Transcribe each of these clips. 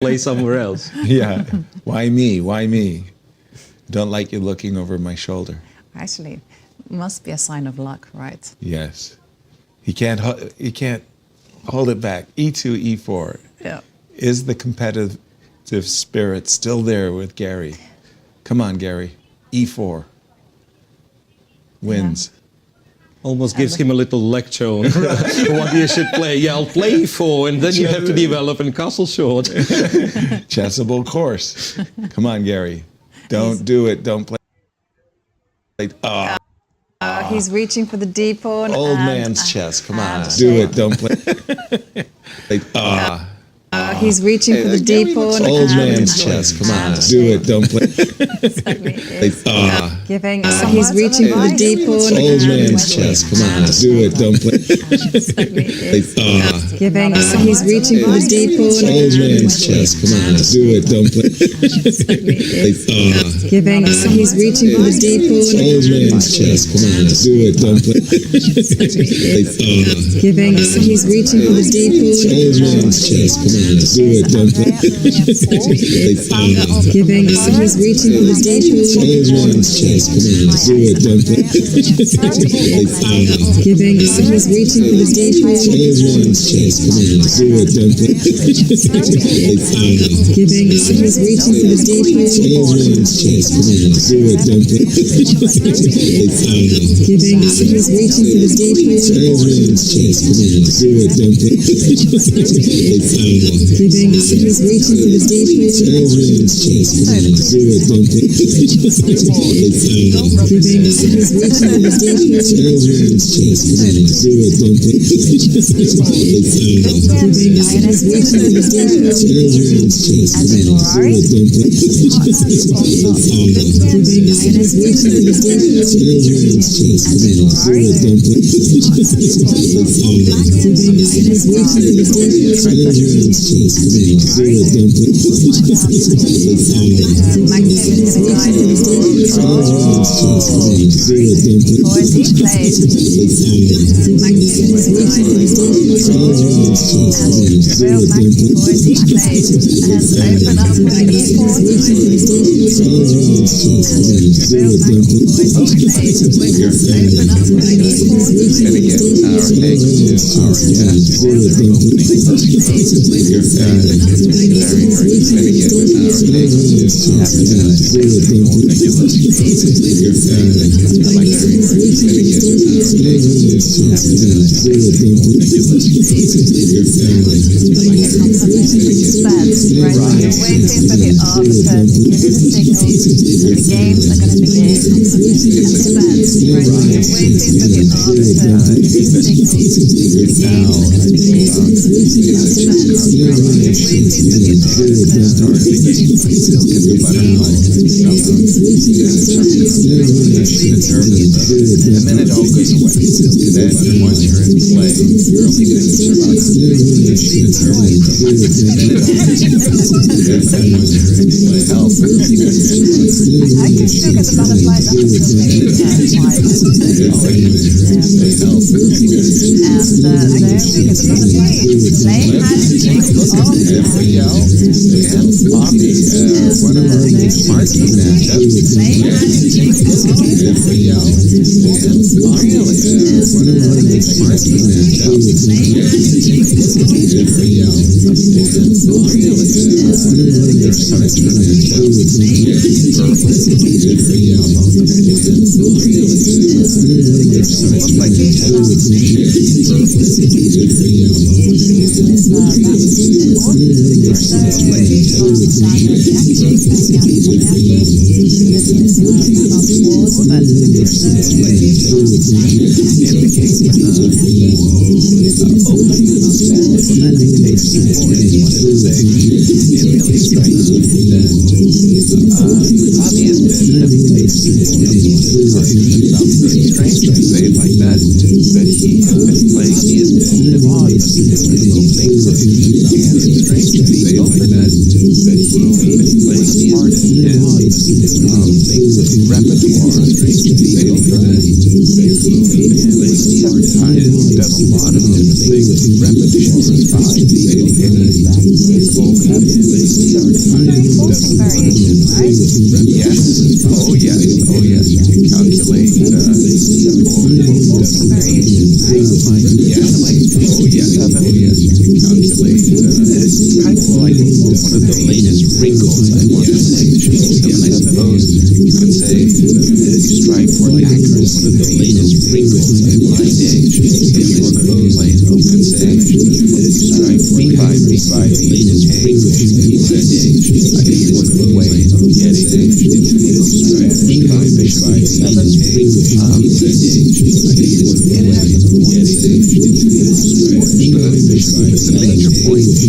play somewhere else. Yeah. Why me? Why me? Don't like you looking over my shoulder. Actually, must be a sign of luck, right? Yes. He can't hold it back. E2, E4. Yeah. Is the competitive spirit still there with Gary? Come on, Gary. E4. Wins. Yeah. Almost gives him a little lecture on what you should play. Yeah, I'll play E4, and then you have to develop in castle short. Chessable course. Come on, Gary. Don't do it. Don't play. He's reaching for the D pawn. Old man's chess. Come on. and Do it. Don't play. He's reaching for the D pawn. Old man's chess. Come on. Do it. Don't play. Giving. He's reaching for the D pawn. Old man's chess. Come on. Do it. Don't play. Giving. He's reaching for the D pawn. Old man's chess. Come on. Do it. Don't play. Giving. He's reaching for the D pawn. Old man's chess. Come on. Do it. Don't play. Giving. He's reaching for the D pawn. Old man's chess. Come on. Do it. Don't play. Giving. He's reaching for the D pawn. Old man's chess. Come on. Do it. Don't play. Giving. He's reaching for the D pawn. Old man's chess. Come on. Do it. Don't play. Giving. He's reaching for the D pawn. Old man's chess. Come on. Do it. Don't play. Giving. He's reaching for the D pawn. Old man's chess. Come on. Do it. Don't play. Giving. He's reaching for the D pawn. Old man's chess. Come on. Do it. Don't play. Giving. He's reaching for the D pawn. Old man's chess. Come on. Do it. Don't play. Giving. He's reaching for the D pawn. Old man's chess. Come on. Do it. Don't play. Giving. He's reaching for the D pawn. Old man's chess. Come on. Do it. Don't play. Giving. He's reaching for the D pawn. Old man's chess. Come on. Do it. Don't play. Maxime is reaching for the D pawn. Old man's chess. Come on. Do it. Don't play. Or is he played? Maxime is reaching for the D pawn. Old man's chess. Come on. Do Real it. Don't Maxime, play. or is he played? Has opened up with the D pawn. Old man's chess. Come on. Do Real it. Don't play. Maxime, or is he played? Has opened up with the D pawn. And again, our egg to our chest for the opening. Very, very, and again, our egg to and then it all goes away. Then once you're in play, you're only going to survive. And then once you're in play, help. I can still get the butterflies up until maybe 5. And there we get the butterflies. Play magic. Every yell, and Bobby, one of our marquee matchups. Play magic. Every yell, and Bobby, one of our marquee matchups. Every yell, and Bobby, one of their signature matchups. Every yell, and Bobby, their signature matchups. Every yell, variation, right? Yes. Oh, yes. Oh, yes. You can calculate Important variation, right? yes. Oh, yes. Oh, yes. You can calculate it's kind of like one of the latest wrinkles, I want to say. And I suppose you could say you strive for accuracy. One of the latest wrinkles I want to say. And I suppose you could say you strive for accuracy. Latest wrinkles I want to say. I think one of the ways of getting the major point is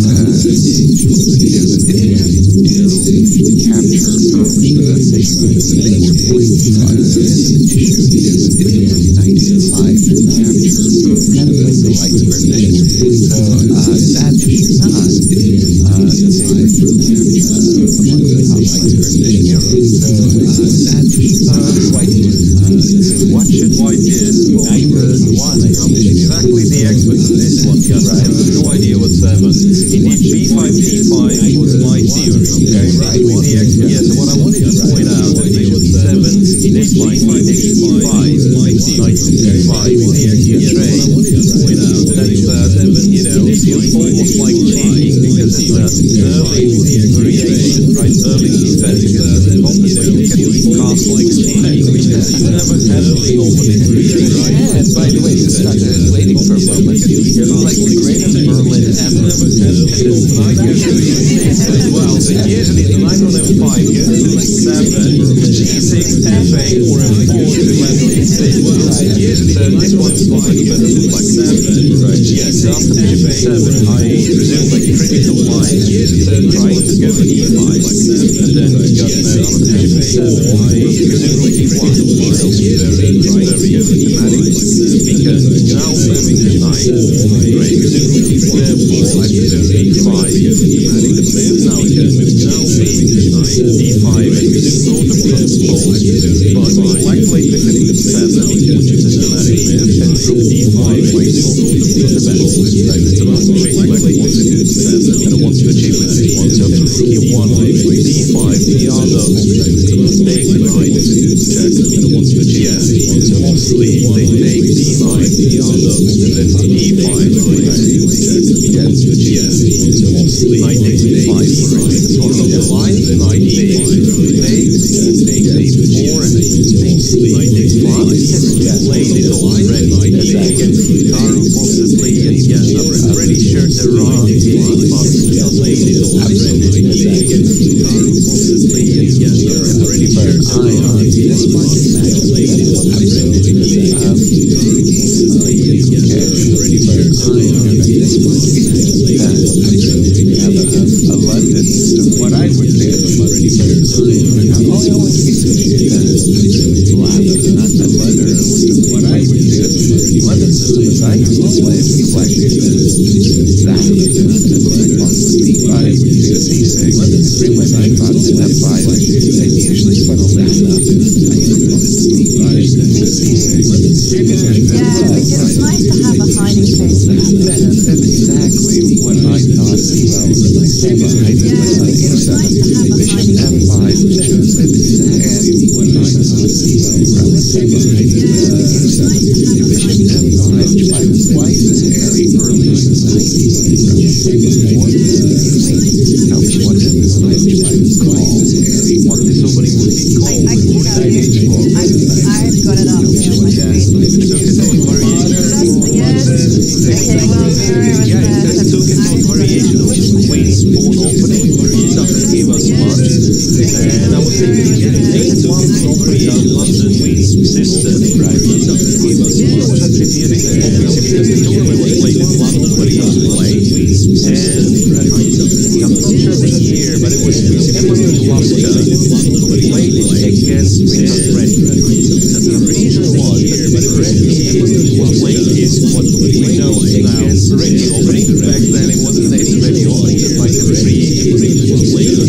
if you do capture the major point is the issue is if you do 95 capture the light square mission. So that is not the same for capture light square mission. What should white do? Exactly the expert in this one, yes. I have no idea whatsoever. Indeed, b5, d5 was my theory. Okay, right. The expert. Yes, what I wanted to point out is that d7, indeed, b5, d5 is my theory. d5 is the expert trade. It feels almost like cheating because it's an early variation, right? Early defense because obviously you can castle like cheating, which is never happened normally. And by the way, just waiting for a moment. It's like the greatest Berlin ever. Well, so usually the knight on f5 gets to f7, g6, f8, or f4 to land on e6. Usually this one's slightly better than like 7. Right. Yes, after bishop f7, I presume like critical line. Trying to go to e5, and then we got bishop f7. I presume like e1. Very thematic because now moving the knight. Right. Therefore, I presume e5. The move now is going to move now moving the knight. d5 is sort of close, but likely to hit f7, which is a thematic move, and rook d5 is sort of the best. It's a little trick like he wants to do and it wants to achieve with this one. So to rook e1, d5, the other take the knight, check, and it wants to achieve this one. So mostly they take d5, the other, and then e5, check, and it wants to achieve this one. So mostly knight takes d5 for it. So on the line, knight takes, takes d4, and knight takes 5. Played it already against Caru possibly, and yeah, I'm pretty sure there are played it already against Caru possibly, and yeah, I'm pretty sure there are this much played it what I would say London system is I used to play it with black exactly d5 c6 bring my knight on to f5 and usually funnel that up It's nice to have a hiding place for that. That's exactly what I thought as well. It's nice to have a hiding place. It's nice to have a Bishop hiding f5 place. and what I thought as white is very early in the 90s. What this opening would be called. I can tell you. I've got it up here on my screen. Yes. Okay, well, variation of Queen's pawn opening. It doesn't give us much. And I was thinking, London Queen's system, right? It doesn't give us much. Was actually obviously because the tournament was played in London where he used to play. And I'm not sure the year, but it was Evgeny Miroshnichenko who played it against Prince Red. So the reason was that Red played his what we know now ready opening. Back then it wasn't named ready opening, just like the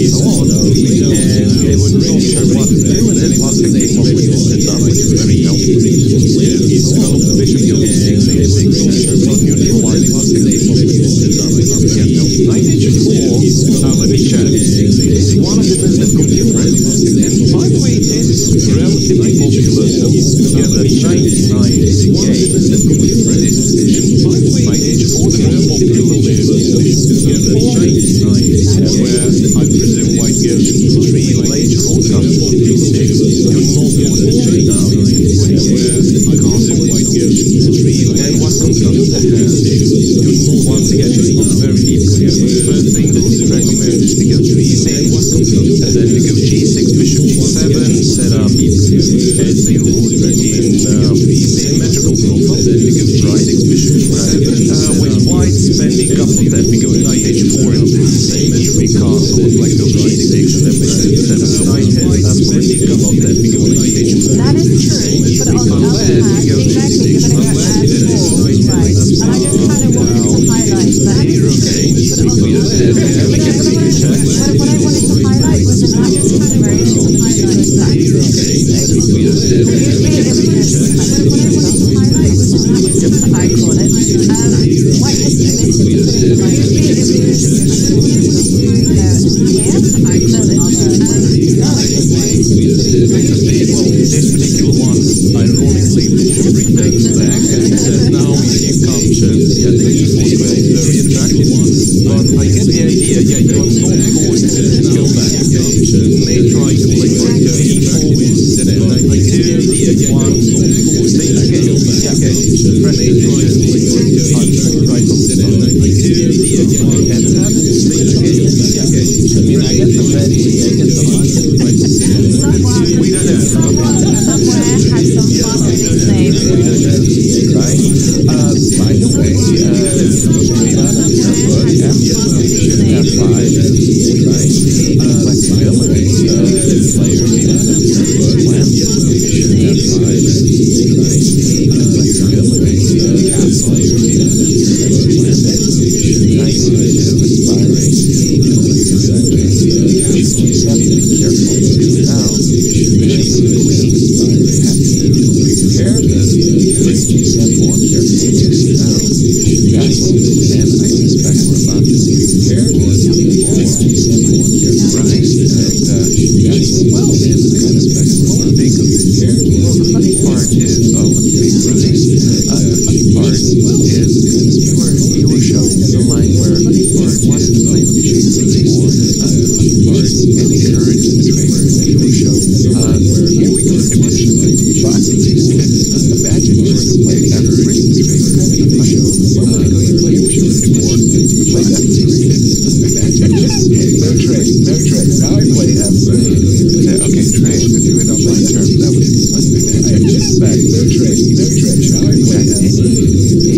his own. And they were not sure what to do, and then Houska came up with this setup, which is very helpful. He's developed the bishop to e6, they were not sure what neutralized Houska came up with this setup. Knight h4, now let me check. This is one of the moves that go c6, and then we go g6, bishop g7, set up as you would in symmetrical profile. Then we go g6, bishop g7, with white spending couple that we go knight h4 in symmetrical castle, with black goes g6, and then bishop g7, knight has spending couple that we go knight h4. That is true, but on the other hand, exactly, you're going to go f4, right? And I just kind of wanted to highlight that is true, but on the other hand, what I wanted to highlight was in that situation, the highlight of black I call it. White has committed to putting the light here. This particular one, ironically, returns back and says now if you capture the e4 square is very attractive, but I get the idea, you are not forced to go back. You may try to play e4 with knight e2, 1, take the game, fresh position, right on the start, knight e2, and have it, take the game. I mean, I get the ready, I get the we don't know. Someone somewhere has some fun with his name. Right? By the way, straight out of your book, F5, right? Flexibility, player straight out of your book, F5, right? Flexibility, nice to do, aspiring, G7, be careful. Now, bishop and queen have to prepare this. G7 more careful. Now, castle, and I suspect we're about to prepare this for G7 more careful. Right? And castle, well, and I suspect we're about to prepare this. Well, the funny part is, let's see, right? The funny part is, you were showing the line where you wanted to play bishop e4, and encourage the trade. You were showing the line where here we go to bishop e5. Imagine you were to play f3, the bishop. Well, when you play bishop e4, you play f3. Imagine, no trade. Now I play f3. Okay, trade, but do it on my terms. That would be funny. I just back. No trade. Now I play f3.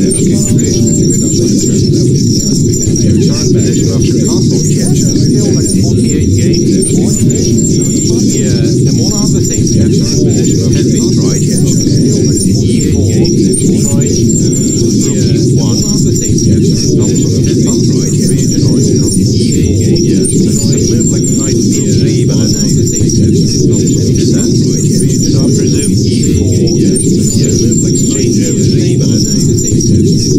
Okay, trade, but do it on my terms. That would be funny. Your current position after castle, still like 48 games. Yeah, among other things, f4 has been tried. E4 tried. E1 other things, f4 has been tried. E4, yeah, so move like knight e3, but I don't know. So I presume E4, move like exchange everything, but I don't know.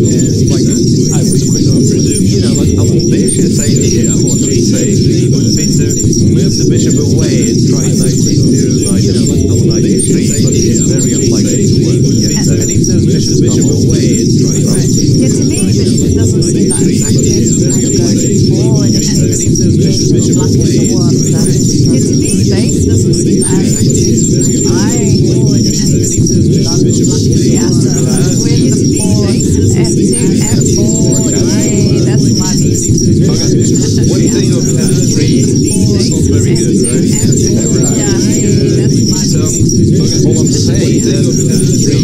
And like I was quick to presume, like an ambitious idea, I want to say, would be to move the bishop away and try knight e2, knight e4, knight e3, but it's very unlikely to work. And if those bishops come away and try knight Yeah, to me, it doesn't seem that attractive to kind of go for and this situation of black is the one that yeah, to me, base doesn't seem that attractive. I would love black is the answer with the pawn, f2, f4, that's my beast. What do you think of f3? It's not very good, right? Yeah, that's my beast. All I'm saying is that the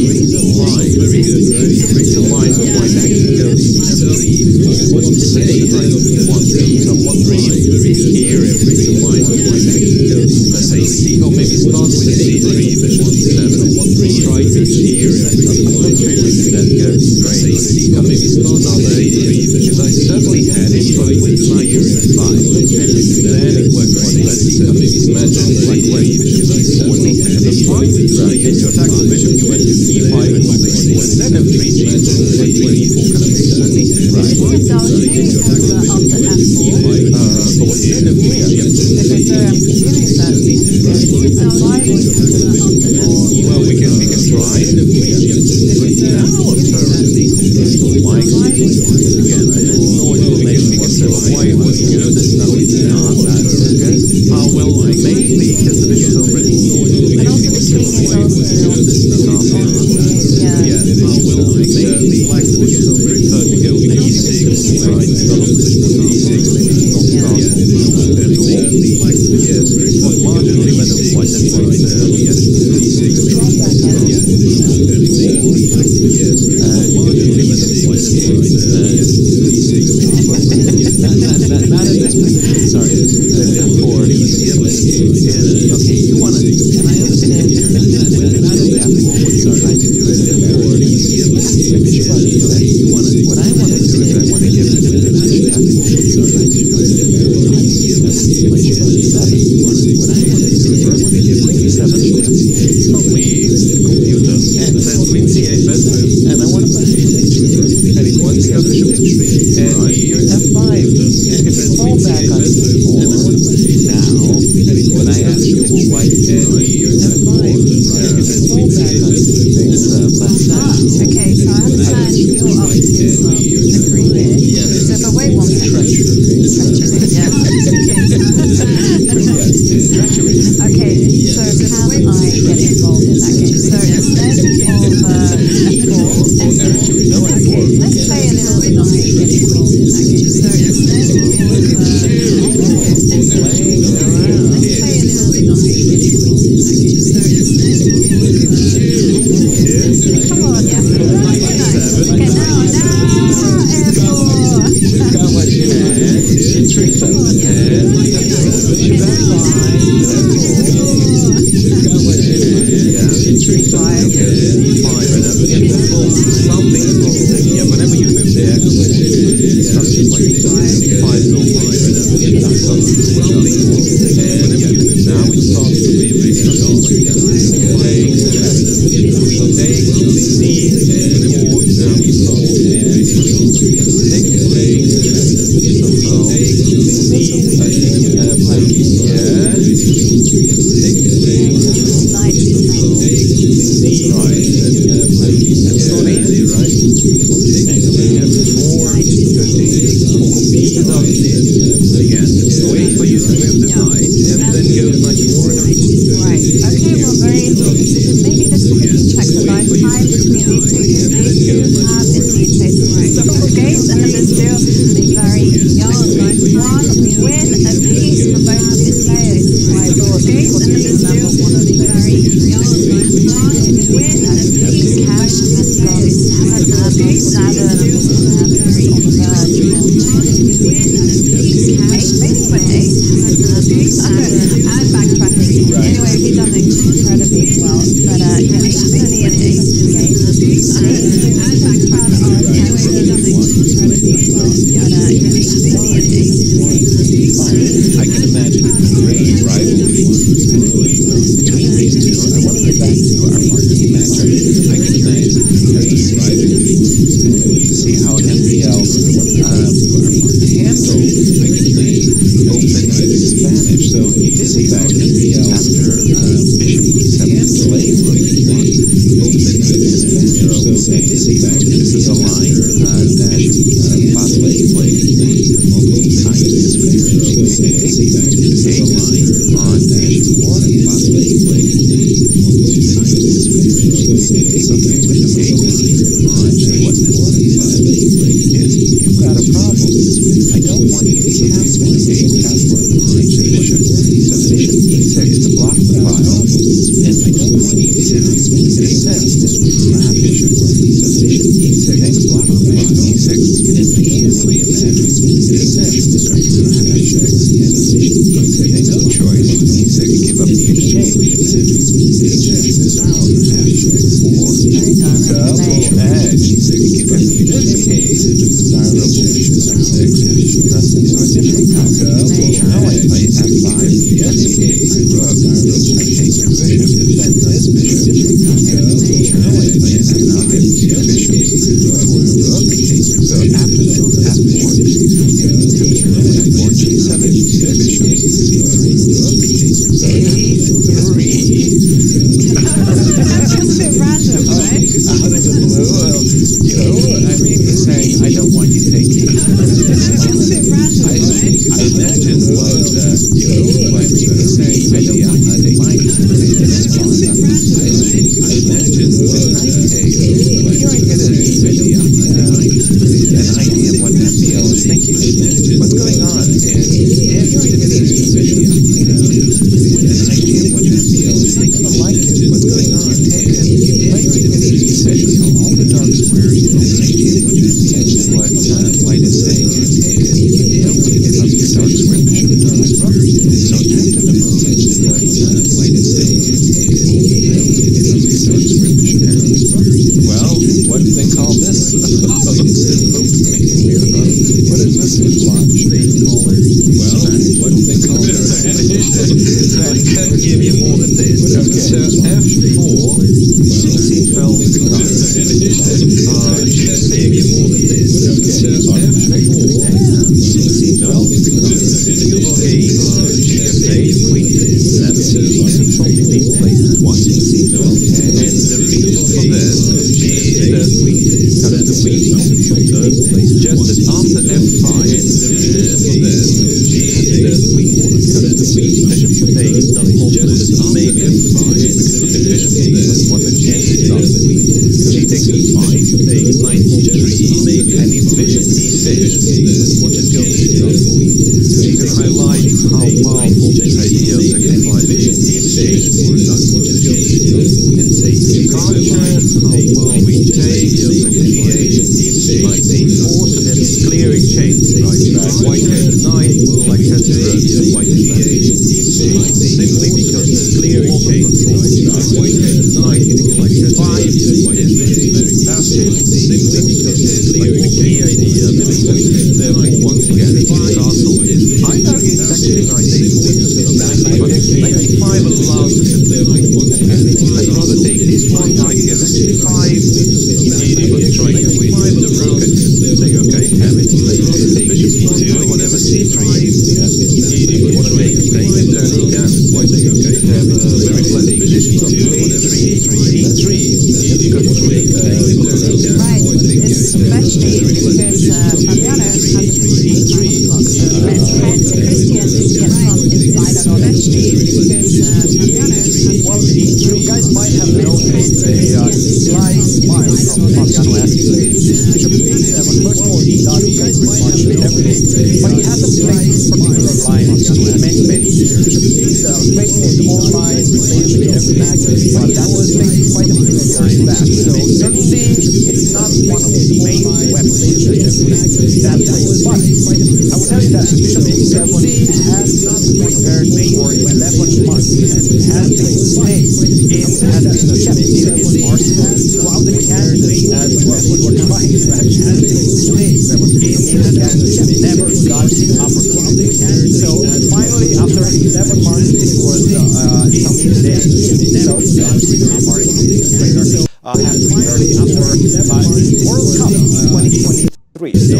reason why the reason why white actually goes f3. What I'm saying is like I'm wondering here if the reason why white actually goes, let's say c, or maybe start with c3, bishop c7. I'm wondering try to here if I'm not sure if that goes straight. Let's say c, or maybe start another idea because I certainly had it, but with knight e5. Then it worked like that. Imagine like when bishop c4 and the fine. And to attack the bishop, you went to e5 and all this. Instead of 3 g, and e4 kind of makes sense. Right. It's indulging after f4. But instead of 3 g, I'm presuming that you go to f5 or after f4. well, we can try. But now I'm certainly why again, I have no information whatsoever. Why it was good? No, it's not. How well, maybe because the bishop already. And also the king is also okay, you want to, and I understand you're not exactly what you're trying to do is what I want to do is I want to give it So after the move, Well, what do they call this? What is this? Well, what do they call this? I can't give you more than this. So F4, C fell to G6. So F4, C fell to G8, Queen to 7. Something being played at once. And the reason for this is that the weak computer just after F5 what the chances are. G takes E5, knight E3, and if bishop D6, what is going to do? G can highlight how powerful this idea of sacrifice bishop D6 and say culture, how powerful we take, G8, knight A4, so that's clear exchange, right? White has the knight, black has the rook, white G8, simply because there's clear exchange. White has the knight, black has 5, is very passive, simply because there's like a key idea, therefore once again, castle is, I'd argue it's actually knight A4, knight E5 allows us to play knight once again. I'd rather take this one, knight gets E5, Giri was trying to win the rook and say, okay, have it, bishop E2, whatever, C3, Giri would want to make a turning down, white say, okay, have a very pleasant position of A3, C3, Giri would want to make a turning down. Right, especially because Fabiano has a really time on the clock, so let's head to Cristian to get some insight on especially because Fabiano has well, you guys might have noticed a slight smile from Fabiano as he played bishop to a7. First of all, he does play pretty much everything, but he hasn't played this particular line in many years. He's facing it online, playing against Magnus, but that was quite a few years back. So certainly it's not one of his main weapons that plays. But I would tell you that bishop to 7 has not prepared for 11 months and has been stayed in, has been kept in his arsenal throughout the candidates as well. We were trying to actually stay in his candidates, never got the opportunity. So finally, after 11 months, it was something that so Martin trainer has prepared for World Cup 2023. So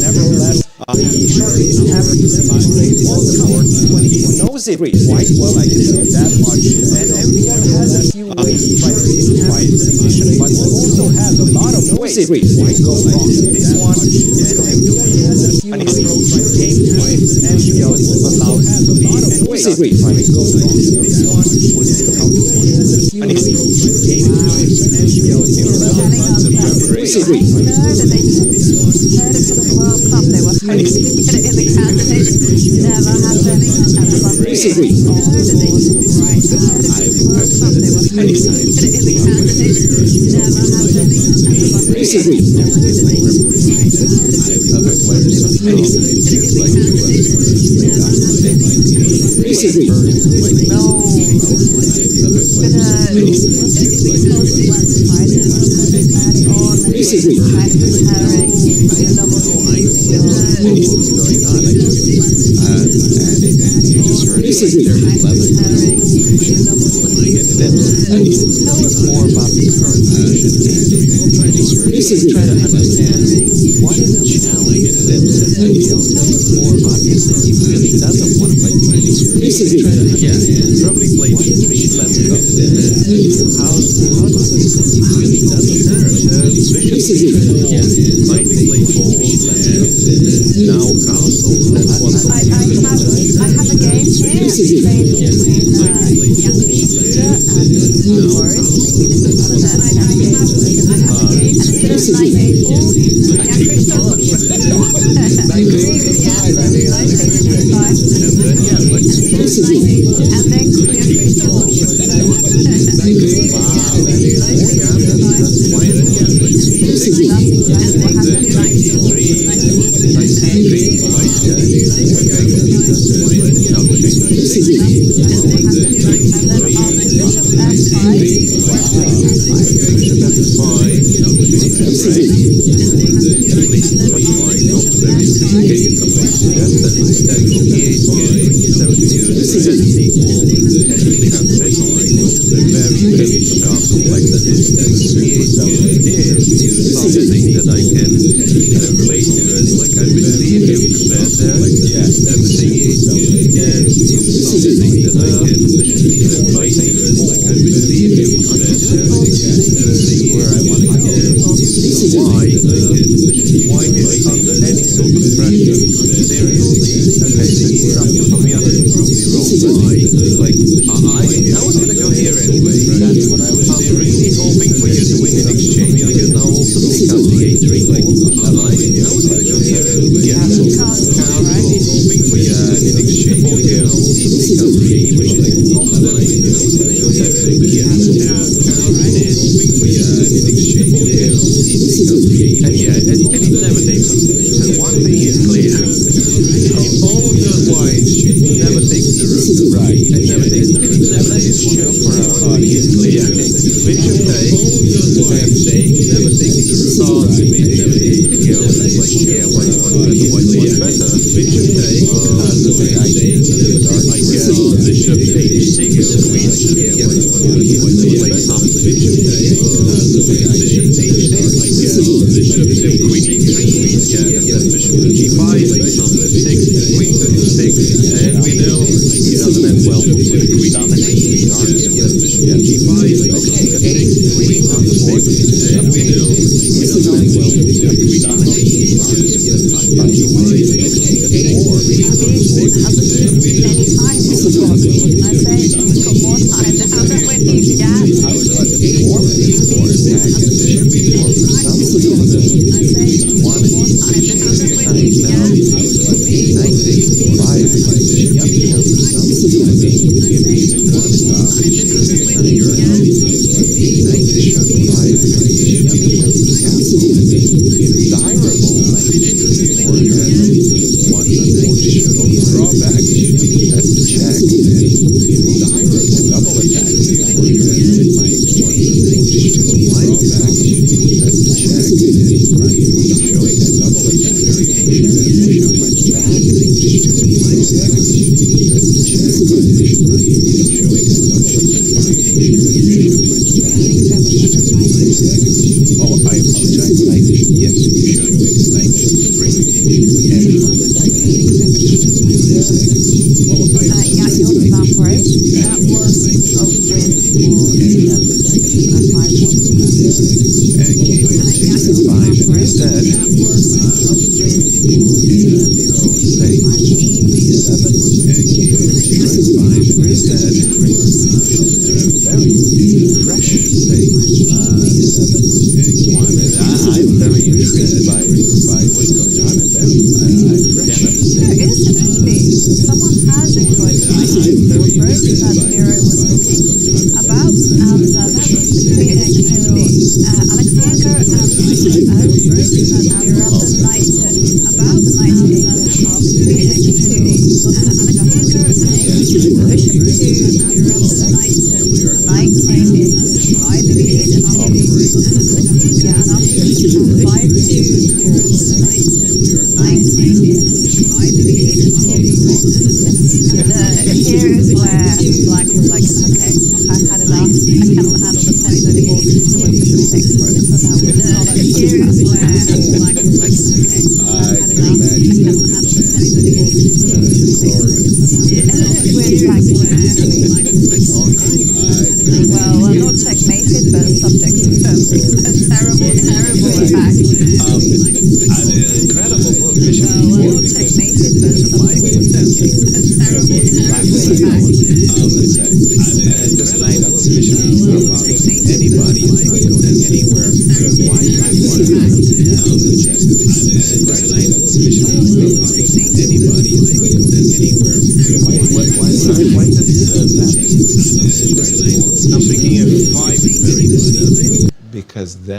nevertheless, he surely is happy to see him play World Cup 2023. He knows it quite well, I can say that much. And MVM has a few ways to try to simplify his position, but he also has a lot of ways to go wrong. This one is going to be an approach to game fight. MVM allows to be and ways to try to go wrong. This one will see how to win. An approach to game fight. MVM in 11 months of preparation. I know that they prepared it for the World Cup. They were hoping to get it in the candidates. Never happened. And probably know that they prepared it for the World Cup. They were hoping to get it in the candidates. Never happened. And probably know that they prepared it for the World Cup. They were hoping to get it in the candidates. Never happened. No. Tell us more about the current position. Try to understand what is the challenge that tell us more about this. He really doesn't want to play probably play let's go. How does he really doesn't hurt? Might play now castle. That's what I have a game here played between young Firouzja and Boris. Maybe this is one of the game. And instead of knight A4, young Firouzja. And then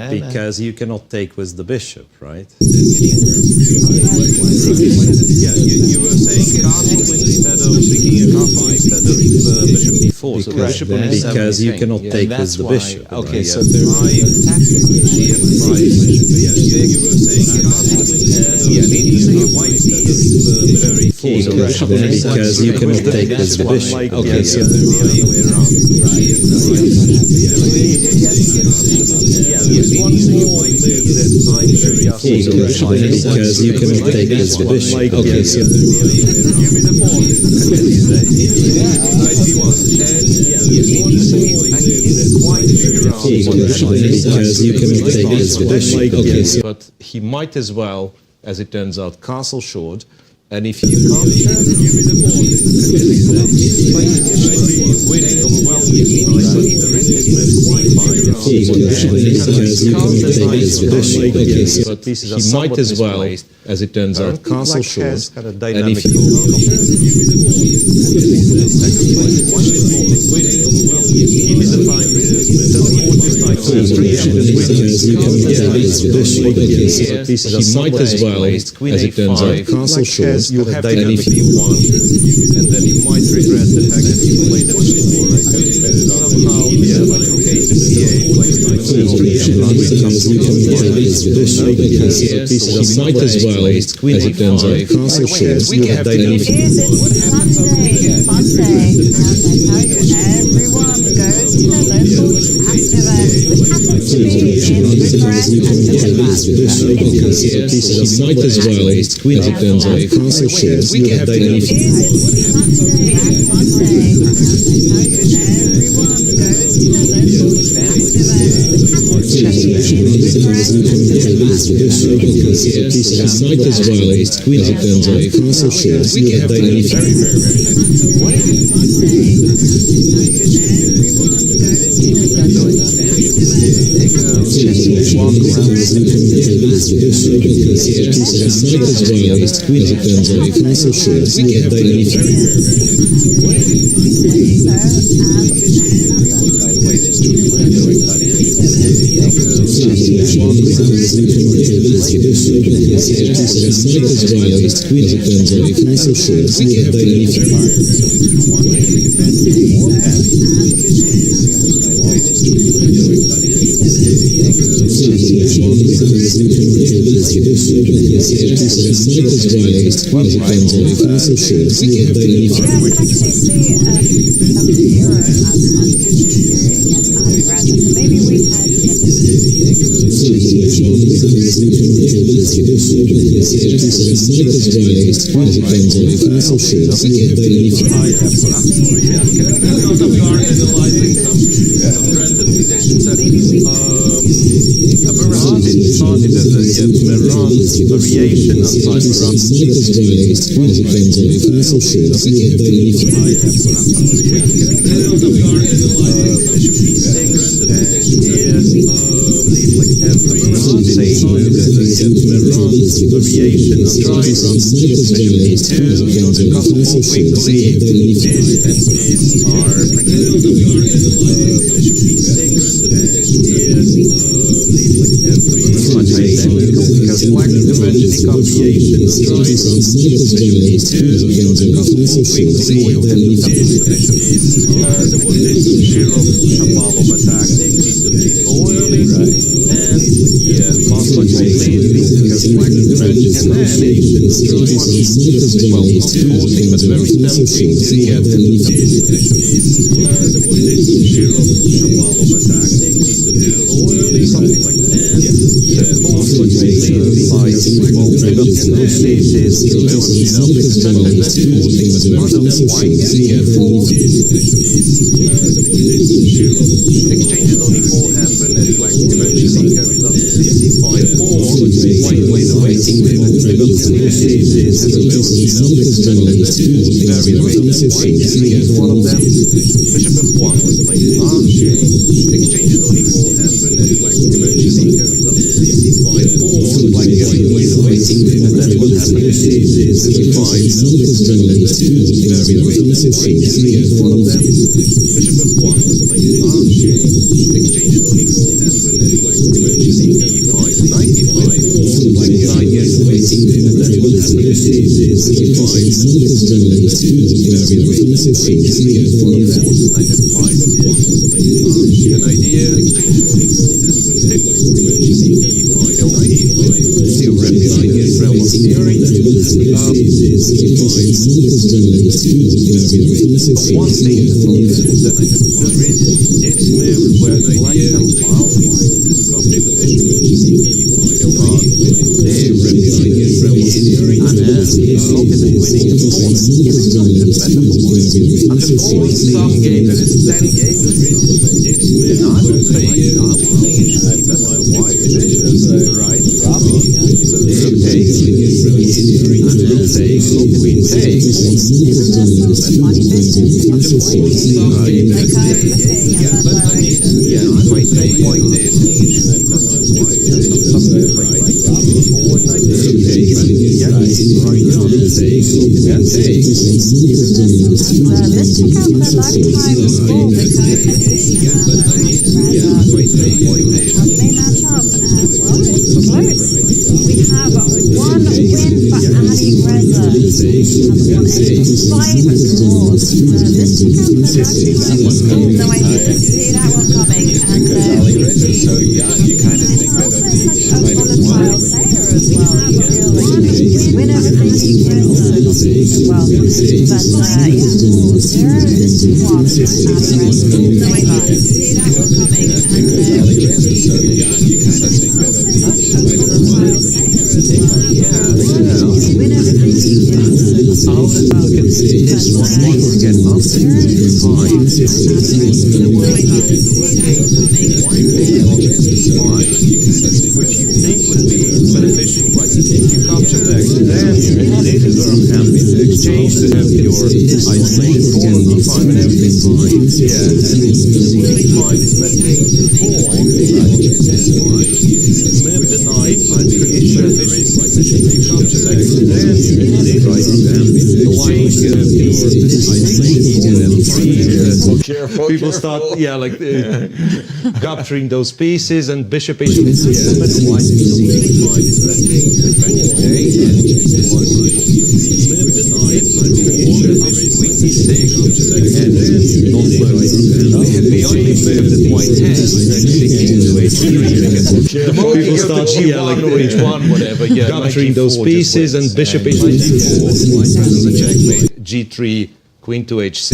Because you cannot take with the bishop, right? Yeah, you were saying castle instead of castle. instead of bishop d4. So the bishop on e7 because you cannot take And with that's the why. bishop. Okay, right? so there because you cannot take with the bishop. Okay, so because you cannot take with the bishop. Okay, so because you cannot take with the bishop. Okay, so But he might as well, as it turns out, castle short. And if you can't winning overwhelmingly, but the rest is moved quite fine. because you cannot take with the bishop. Okay, so But he might as well, as it turns out, castle short. And if you he might as well, as it turns out, castle short. You have to And if you won, and then you might regret the fact that you played it before, right? Somehow, like Gukesh to c8, like he might as well, as it turns out, castle short. we have to It is, it's fun day. And I tell you, everyone goes to the local chess event, which happens to be in Bucharest and Nodirbek. He might as well, as it turns out, castle short. we have to It is, it's fun day. And I tell you, everyone goes to the local chess event, which happens to be in Bucharest and Nodirbek. He might as well, as it turns out, castle short. we have to An idea. One thing to note is that there is Deac's move where the black comes wildfire from the position. Anas is not even winning a point. Isn't that better for one? And the following some games, and it's 10 games. Deac's move, I would think it should be better for white. Right? So rook takes, Anas takes, queen takes. Isn't there some funny business in the thinking? Like I'm looking at that direction. Yeah, I might take like this. Some moves like forward like this. Yeah, right on. Yeah, take. Let's check out the lifetime score because I'm looking at that direction. How do they match up? Well, it's close. We have one win for Alireza. And 5 draws. Let's check out the lifetime score. No, I didn't see that one coming. And Alireza so young, you kind of think that also such a volatile player as well. Win everything he can. Well, but yeah, 0 this one. Alireza. No, I didn't see that one coming. And Alireza so young, you kind of think that such a volatile player as well. Win everything he can. All the Falcons is one more get up to 5. Which you think would be beneficial, but if you capture that, then this is where I'm happy to exchange to have your isolation pawn on d5 and everything fine. Yeah, and d5 is messing 4. Move the knight, I'm pretty sure there is if you capture that, then this is right happy to exchange to have your isolation pawn on d3. People start, capturing those pieces and bishop is The only move that white has is actually into h3. The more people start h1, whatever, capturing those pieces and bishop is checkmate, g3, queen to h6.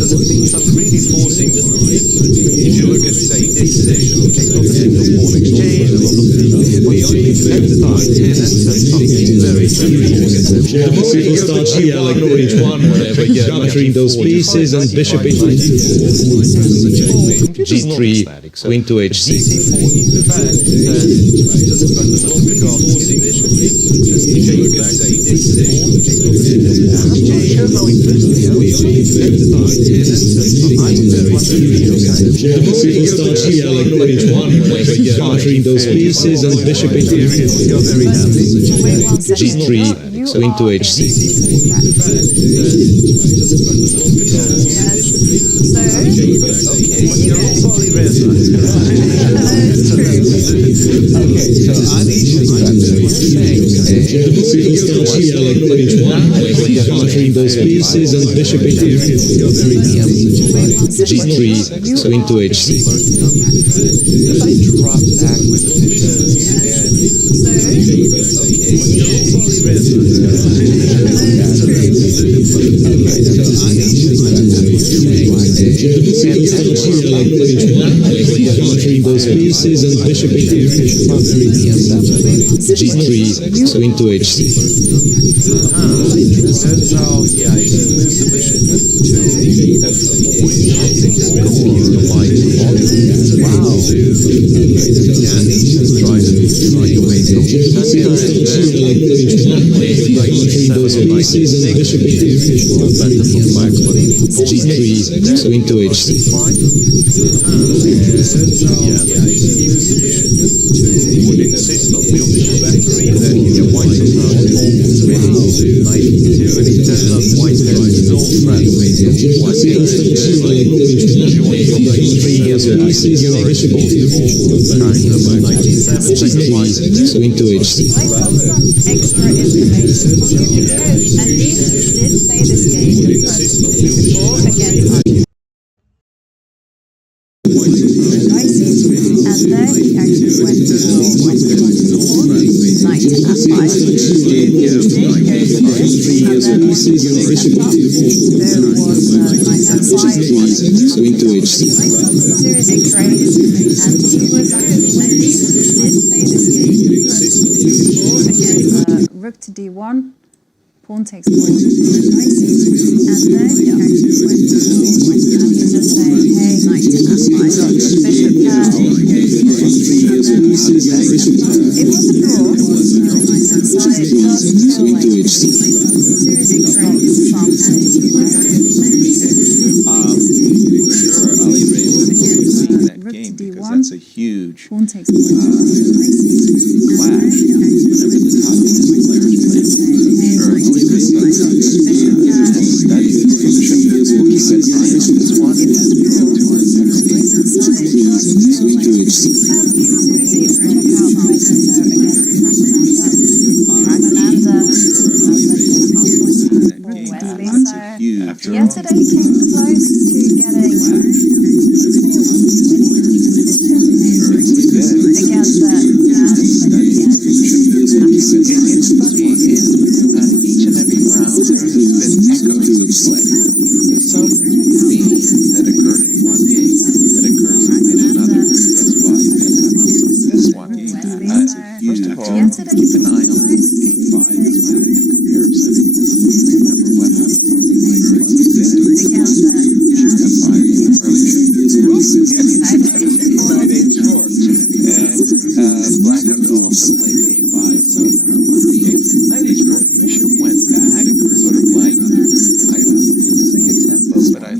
So the things I'm really forcing, if you look at, say, this position, not a single pawn exchange, a lot of things. The only every time, that's something very simple. The more people start capturing those pieces and bishop is g3, queen to h6. d4, in fact, if you look at, say, this position, capturing those pieces and bishop is g3, queen to h6. so Anish is Capturing those pieces and bishop is g3, queen to h6. If I drop back with the bishop Capturing those pieces and bishop is g3, queen to h6. Turns out, yeah, you can move the bishop to f4, which I think is cool. Wow. Yeah, Anish has tried to away from Capturing those pieces and bishop is g3, queen to h6. Turns out, yeah, you can use the bishop would insist on building a battery, then you get white to knight 2, and it turns out white has no threat. White has Into HC. Some extra information from you. Anish did play this game before against and then he actually went for knight to f5. There was knight f5. Into HC. Series trade, and he was actually Anish did play this game before against rook to d1. Pawn takes pawn, and then he actually went for and he's just saying, hey, knight to f5, bishop here. It was a draw, so it does feel like Series trade is from Sure, Alireza will see that game because that's a huge pawn takes pawn. clash whenever the top players play. Sure, Alireza studies the bishop will keep an eye on this one and to Yesterday he came close to getting winning position against that. It's funny, in each and every round there has been echoes of play. There's some theme that occurred in one game that occurs in another. Guess what? That happens in this one. First of all, keep an eye on the A5 comparison. Remember what happened when we played the one we did. F5 and Black also played A5 in her bishop went back, sort of like, I don't think a tempo, but I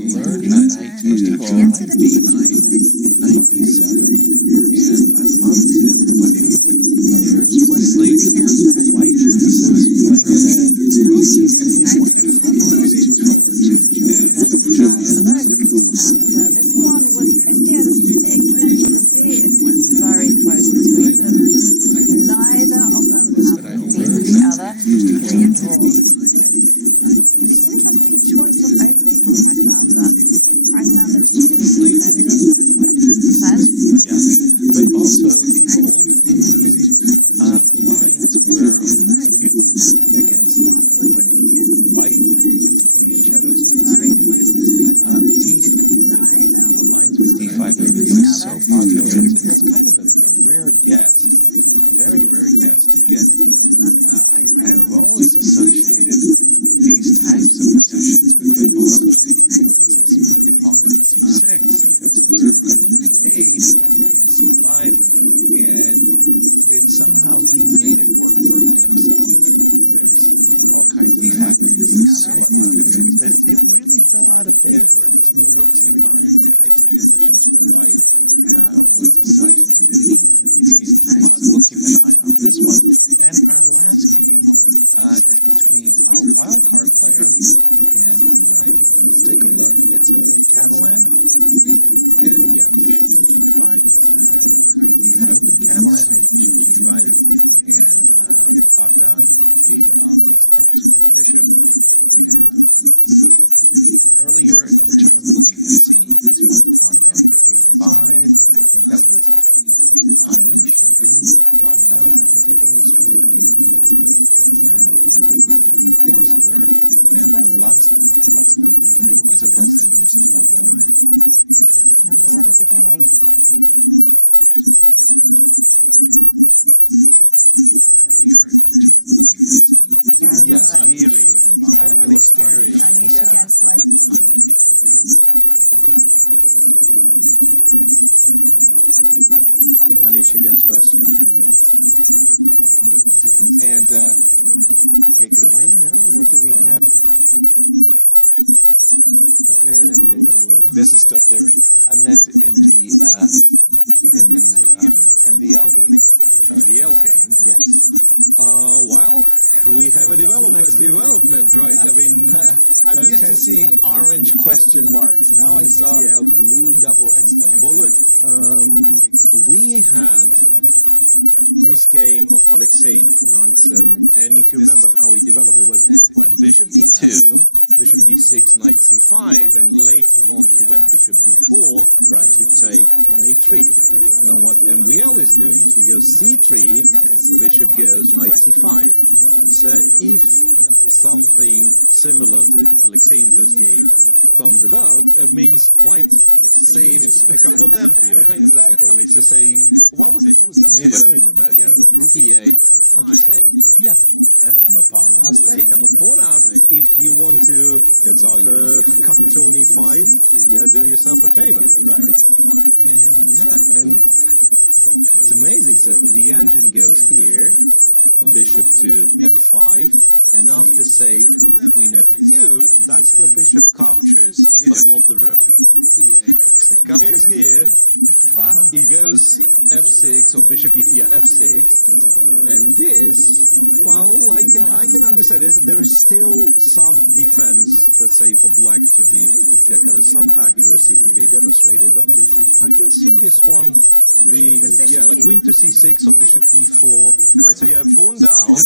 c6 or bishop e4. Right, so you have pawn down,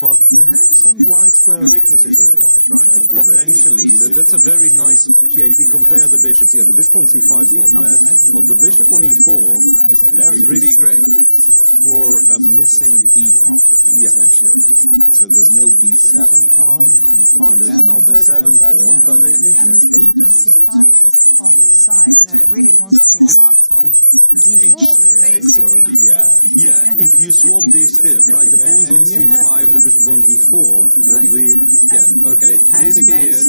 but you have some light square weaknesses as white, right? Potentially, that's a very nice. Yeah, if we compare the bishops, the bishop on c5 is not bad, but the bishop on e4 is really great. For a missing b pawn, essentially. So there's no b7 pawn, the pawn There's down. not b7 pawn, but And this bishop on c5 is offside. It really wants to be parked on d4, basically. yeah, if you swap these two, right, the pawn's on c5, the bishop's on d4, okay, As this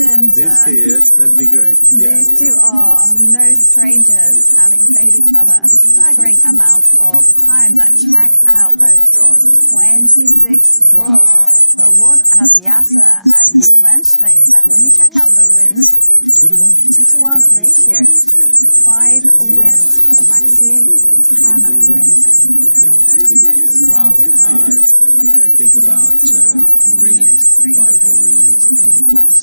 here, mentioned, that'd be great. These two are no strangers, having played each other a staggering amount of times. Check out those draws, 26 draws. But what, as Yasser, you were mentioning, that when you check out the wins, 2-to-1 ratio, 5 wins for Maxime, 10 wins for Fabiano. Wow. I think about great rivalries and books,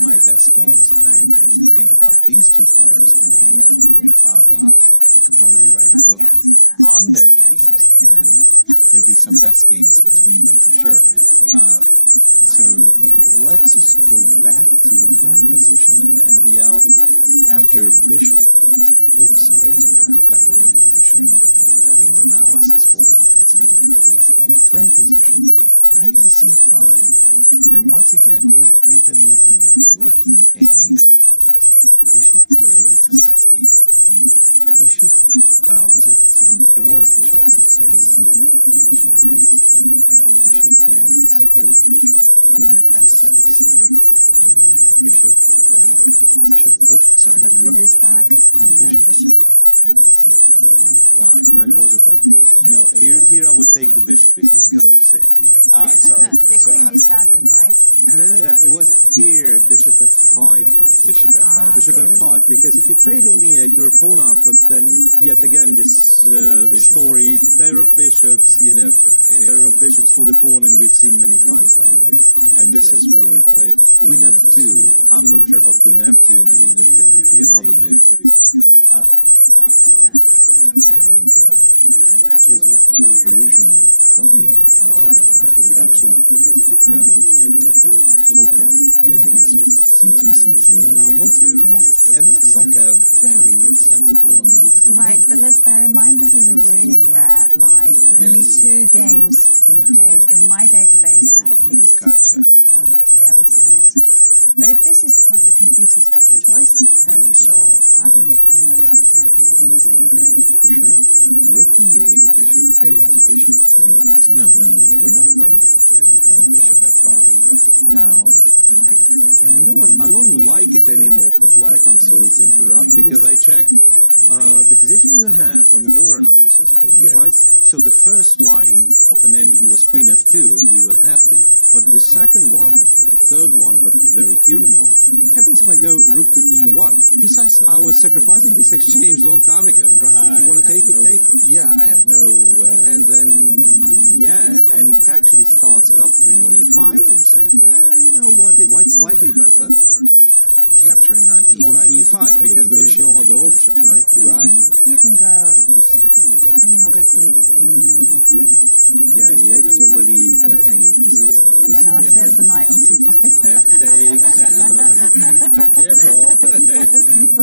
my best games. And you think about these two players, MPL and Fabi, you could probably write a book on their games, and there'll be some best games between them for sure. So let's just go back to the current position of the MPL after Bishop. Oops, sorry, I've got the wrong position. I've got an analysis for it up instead of my current position. Knight to c5, and once again we've been looking at rook e8, bishop takes, bishop it was bishop takes, yes, bishop takes, you went f6, bishop back, Rook moves back, and then bishop f5. No, it wasn't like this. No, Here I would take the bishop if you go f6. sorry. Yeah, So queen b7, right? No. It was here, bishop f5 first. bishop f5. Bishop f5, because if you trade on e8, you're a pawn up, but then yet again this story, pair of bishops, pair of bishops for the pawn, and we've seen many times how this. And this is where we played Queen f2. I'm not sure about queen f2. Maybe there could be another move, but and Joseph Firouzja, our production helper, c2, c3 and novelty. Yes. It looks like a very sensible and logical Right, move. but let's bear in mind this is a really rare line. Only 2 games we've played in my database at least. Gotcha. And there we see knight. But if this is like the computer's top choice, then for sure Fabi knows exactly what he needs to be doing. For sure. Rook e8, bishop takes, bishop takes. No, we're not playing bishop takes, we're playing bishop f5. Now, Right, but let's and you know what? I don't like it anymore for black. I'm sorry to interrupt, because I checked the position you have on your analysis board, Yes. right? So the first line of an engine was queen f2, and we were happy. But the second one, or the third one, but the very human one, what happens if I go rook to e1? precisely. I was sacrificing this exchange long time ago, right? If you want to take it, take it. Yeah, I have no... And then, and it actually starts capturing on e5 and says, you know what, white's slightly better capturing on e5. on e5 because there is no other option, right? Right? you can go. Can you not go queen? No, you can't. Yeah, e8's already kind of hanging for real. Yeah, no, if there's a knight on c5. F takes. Careful.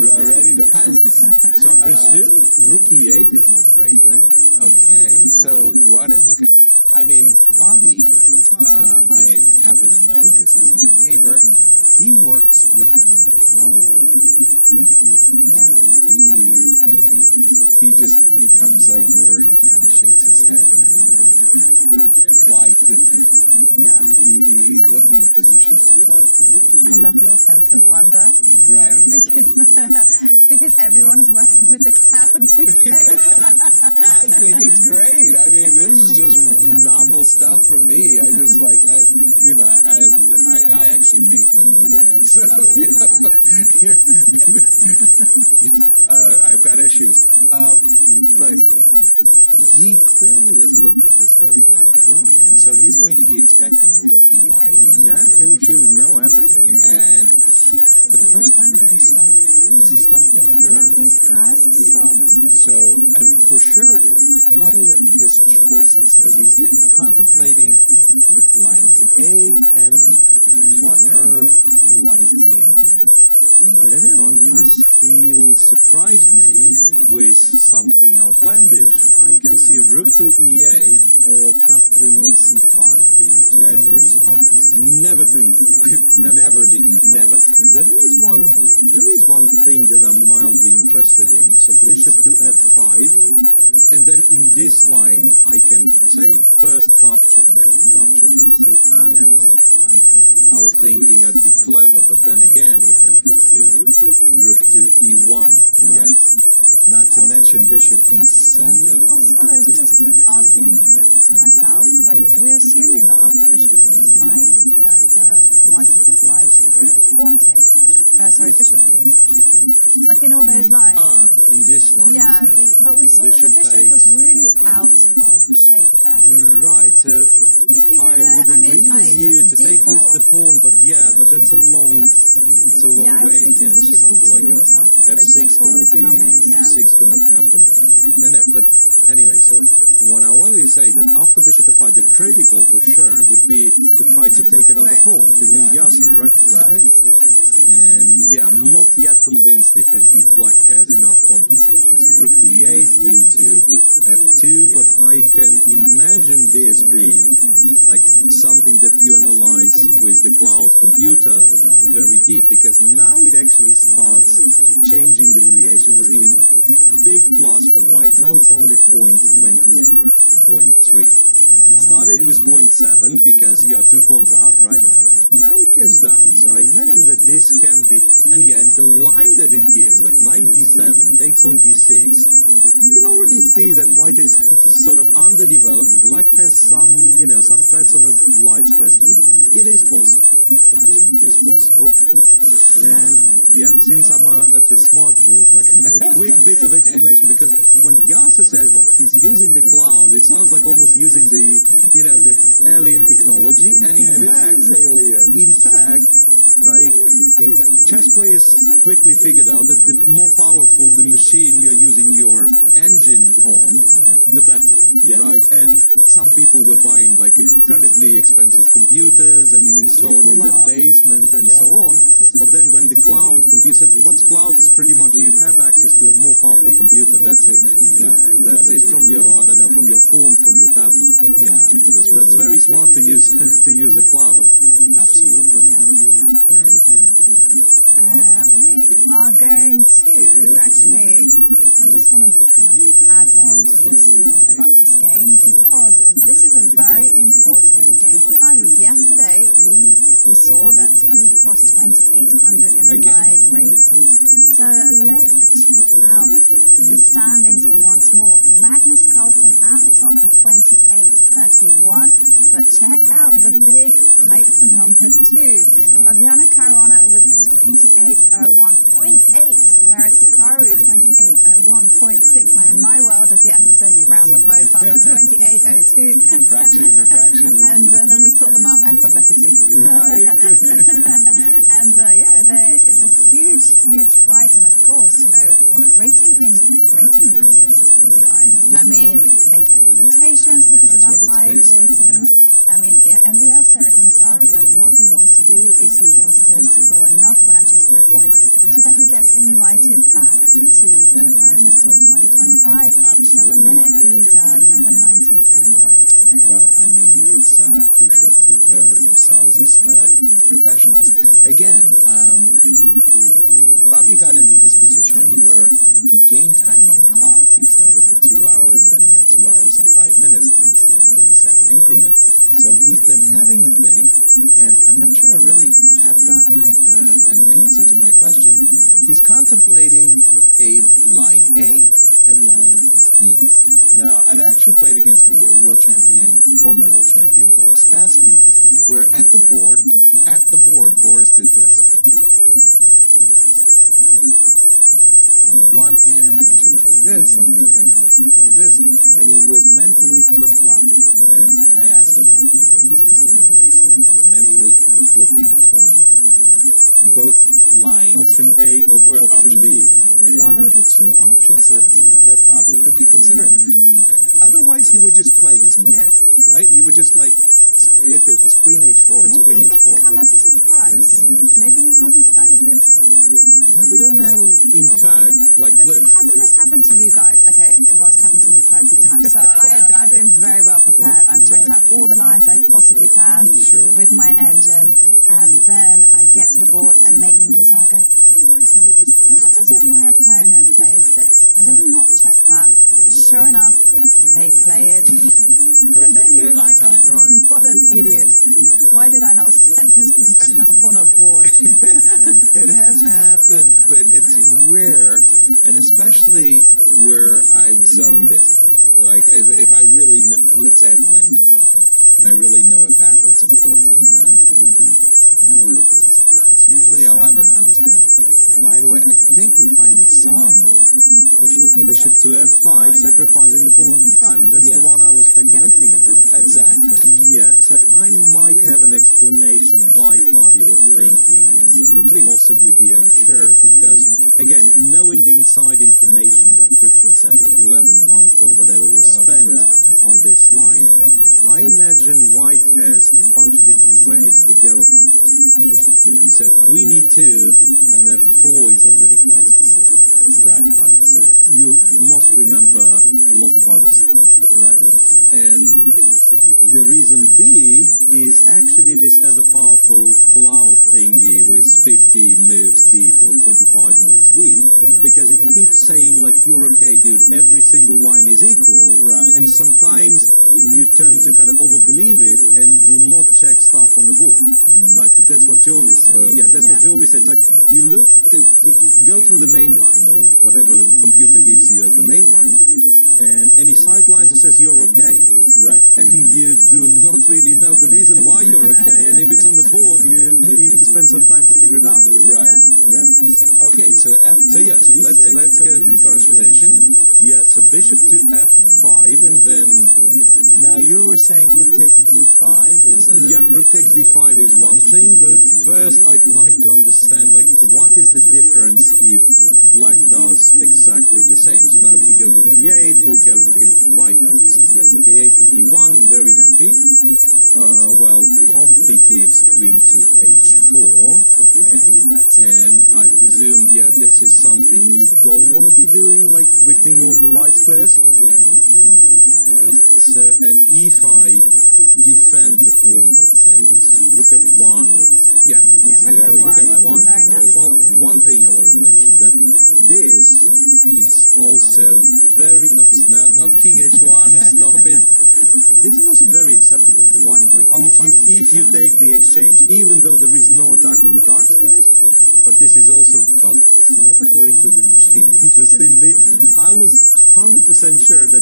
Ready to pounce. So I presume rook e8 is not great then. Okay, so what is the... I mean, Fabi, I happen to know because he's my neighbor, he works with the cloud computer. Yes. And he comes over and he kind of shakes his head. Fly 50. Yeah. He's looking at positions to fly 50. I love your sense of wonder. Right. Because everyone is working with the cloud these days. I think it's great. I mean, this is just novel stuff for me. I just like, I actually make my own bread. So, I've got issues. But he clearly has looked at this very, very deeply. And so he's going to be expecting the rook e1, rook e2. Yeah, he'll know everything. And the clever, but then again you have rook to e1. Right. Not to mention bishop e7. Also, I was just asking to myself, like, we're assuming that after bishop takes knight, that white is obliged to go pawn takes bishop. Bishop takes bishop. Like in all those lines. In this line. Yeah, but we saw that the bishop was really out of shape there. Right. If you go I there, would agree with you to take with the pawn, but that's a long way. I was thinking bishop something b2 like or something, but f6 d4 is coming, yeah. f6 gonna happen. No, but anyway, so what I wanted to say that after bishop f5, the critical for sure would be to try to take another pawn, to do Yasser, right? Right. And I'm not yet convinced if black has enough compensation. So rook to e8, queen to f2, but I can imagine this being like something that you analyze with the cloud computer very deep, because now it actually starts changing the valuation. It was giving big plus for white. Now it's only 0.28, 0.3. Started with 0.7 because you are 2 pawns up, right? Now it goes down. So I imagine that this can be, and the line that it gives, like knight d7, takes on d6, you can already see that white is sort of underdeveloped. Black has some threats on a light square. It is possible. Gotcha. It is possible. And since I'm at the smart board, like a quick bit of explanation, because when Yasser says, well, he's using the cloud, it sounds like almost using the alien technology. And in fact, like chess players quickly figured out that the more powerful the machine you're using your engine on, the better, right? And some people were buying like incredibly expensive computers and installing in their basement and so on. But then when the cloud computer, what's cloud is pretty much you have access to a more powerful computer. That's it. That's it. From your from your phone, from your tablet. That's very smart to use a cloud. Absolutely. We are going to actually. I just want to kind of add on to this point about this game, because this is a very important game for Fabi. Yesterday we saw that he crossed 2,800 in the live ratings. So let's check out the standings once more. Magnus Carlsen at the top with 28.31, but check out the big fight for number 2. Fabiano Caruana with 28.01, 0.8, whereas Hikaru 28.01, 0.6. Now in my world, as Yasser says, you round them both up to 28.02. Fraction over fraction. And then we sort them out alphabetically. And it's a huge fight, and of course, rating matters to these guys. I mean, they get invitations because of that high ratings. I mean, MVL said it himself, what he wants to do is he wants to secure enough Grand Chess Tour points so that he gets invited back to the Grand Chess Tour 2025. At the minute, he's number 19th in the world. Well, I mean, it's crucial to themselves as professionals. Again, Fabi got into this position where he gained time on the clock. He started with 2 hours, then he had 2 hours and 5 minutes thanks to 30-second increment. So he's been having a thing, and I'm not sure I really have gotten an answer to my question. He's contemplating a line A and line B. Now, I've actually played against former world champion Boris Spassky, where at the board, Boris did this. 2 hours, then he had 2 hours and 5 minutes. On the one hand, I should play this. On the other hand, I should play this. And he was mentally flip-flopping. And I asked him after the game what he was doing, and he was saying, I was mentally flipping a coin, both lines. Option A or option B. What are the two options that Bobby could be considering? Otherwise, he would just play his move, right? He would just if it was Queen H4, it's Queen H4. Maybe it's come as a surprise. Maybe he hasn't studied this. Yeah, we don't know. In fact, look. Hasn't this happened to you guys? Okay, well, it's happened to me quite a few times. So I've been very well prepared. I've checked out all the lines I possibly can with my engine, and then I get to the board, I make the moves, and I go, what happens if my opponent plays this? I did not check that. that's what Julie said. It's like you go through the main line or whatever the computer gives you as the main line, and any sidelines it says you're okay. Right. And you do not really know the reason why you're okay. And if it's on the board, you need to spend some time to figure it out. Right. Yeah. Okay, so F4, So yeah, let's go to the current position. Yeah, so bishop to F5, and then now you were saying rook takes D5 is a... yeah, rook takes D5 is one thing, but first I'd like to understand like what is the difference if black does exactly the same. So now if you go rook E8, we'll go rook white does the same. Yeah, rook E8, rook E1, I'm very happy. Well, Pompey gives queen to H4. Okay, that's And I presume, yeah, this is something you don't want to be doing, like weakening all the light squares. okay. So, and if I defend the pawn, let's say, with rook F1 or, yeah, let's rook say rook F1, F1. very natural. Well, one thing I want to mention, that this is also very, not King H1, stop it. This is also very acceptable for white. Like if you take the exchange, even though there is no attack on the dark squares, but this is also, well, not according to the machine. Interestingly, I was 100% sure that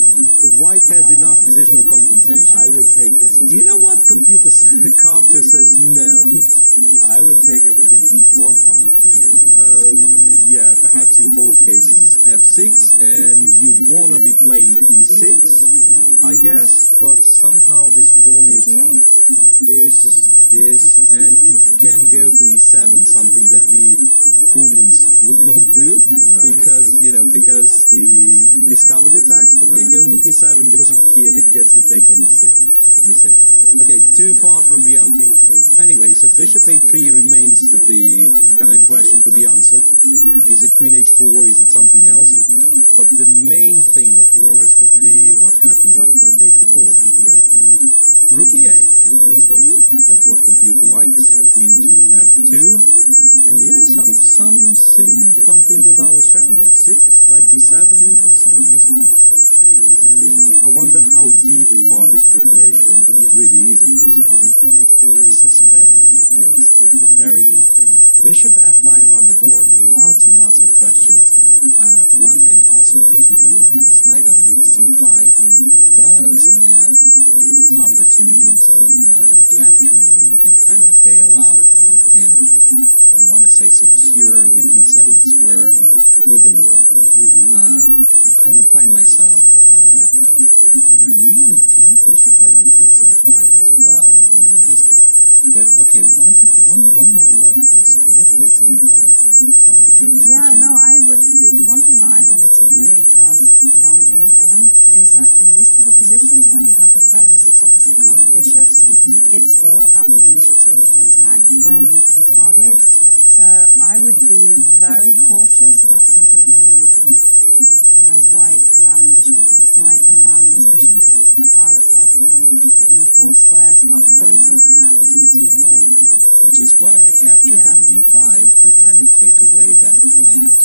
white has enough positional compensation. I would take this as... You know what? Computer capture says no. I would take it with a D4 pawn, actually. Yeah, perhaps in both cases F6, and you want to be playing E6, I guess, but somehow this pawn is this, and it can go to E7, something that we humans would not do, because the discovered attacks, but yeah, goes rook E7, goes rook E8, gets the take on E6. Okay, too far from reality. Anyway, so bishop A3 remains to be kind of a question to be answered. Is it queen H4? Is it something else? But the main thing, of course, would be what happens after I take the pawn. Right. Rook E8. That's what computer likes. Queen to F2. And yeah, something that I was showing. F6, knight B7, and so on and so on. And I wonder how deep Fabi's preparation really is in this line. I suspect it's very deep. Bishop F5 on the board, lots and lots of questions. One thing also to keep in mind is knight on C5 does have opportunities of capturing. You can kind of bail out and, I want to say, secure the E7 square for the rook. I would find myself really tempted to play rook takes F5 as well. I mean, but okay, one more look. This rook takes D5. Sorry, Jovi. Yeah, no, the one thing that I wanted to really drum in on is that in these type of positions, when you have the presence of opposite colored bishops, it's all about the initiative, the attack, where you can target. So I would be very cautious about simply going like, as white, allowing bishop takes knight and allowing this bishop to pile itself down the E4 square, start pointing at the G2 pawn. Which is why I captured on D5 to kind of take away that plant,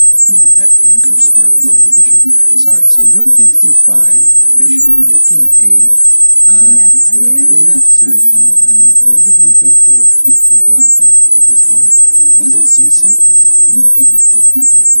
that anchor square for the bishop. Sorry, so rook takes D5, bishop, rook E8, Queen F2, and where did we go for black at this point? Was it C6? No, what can't?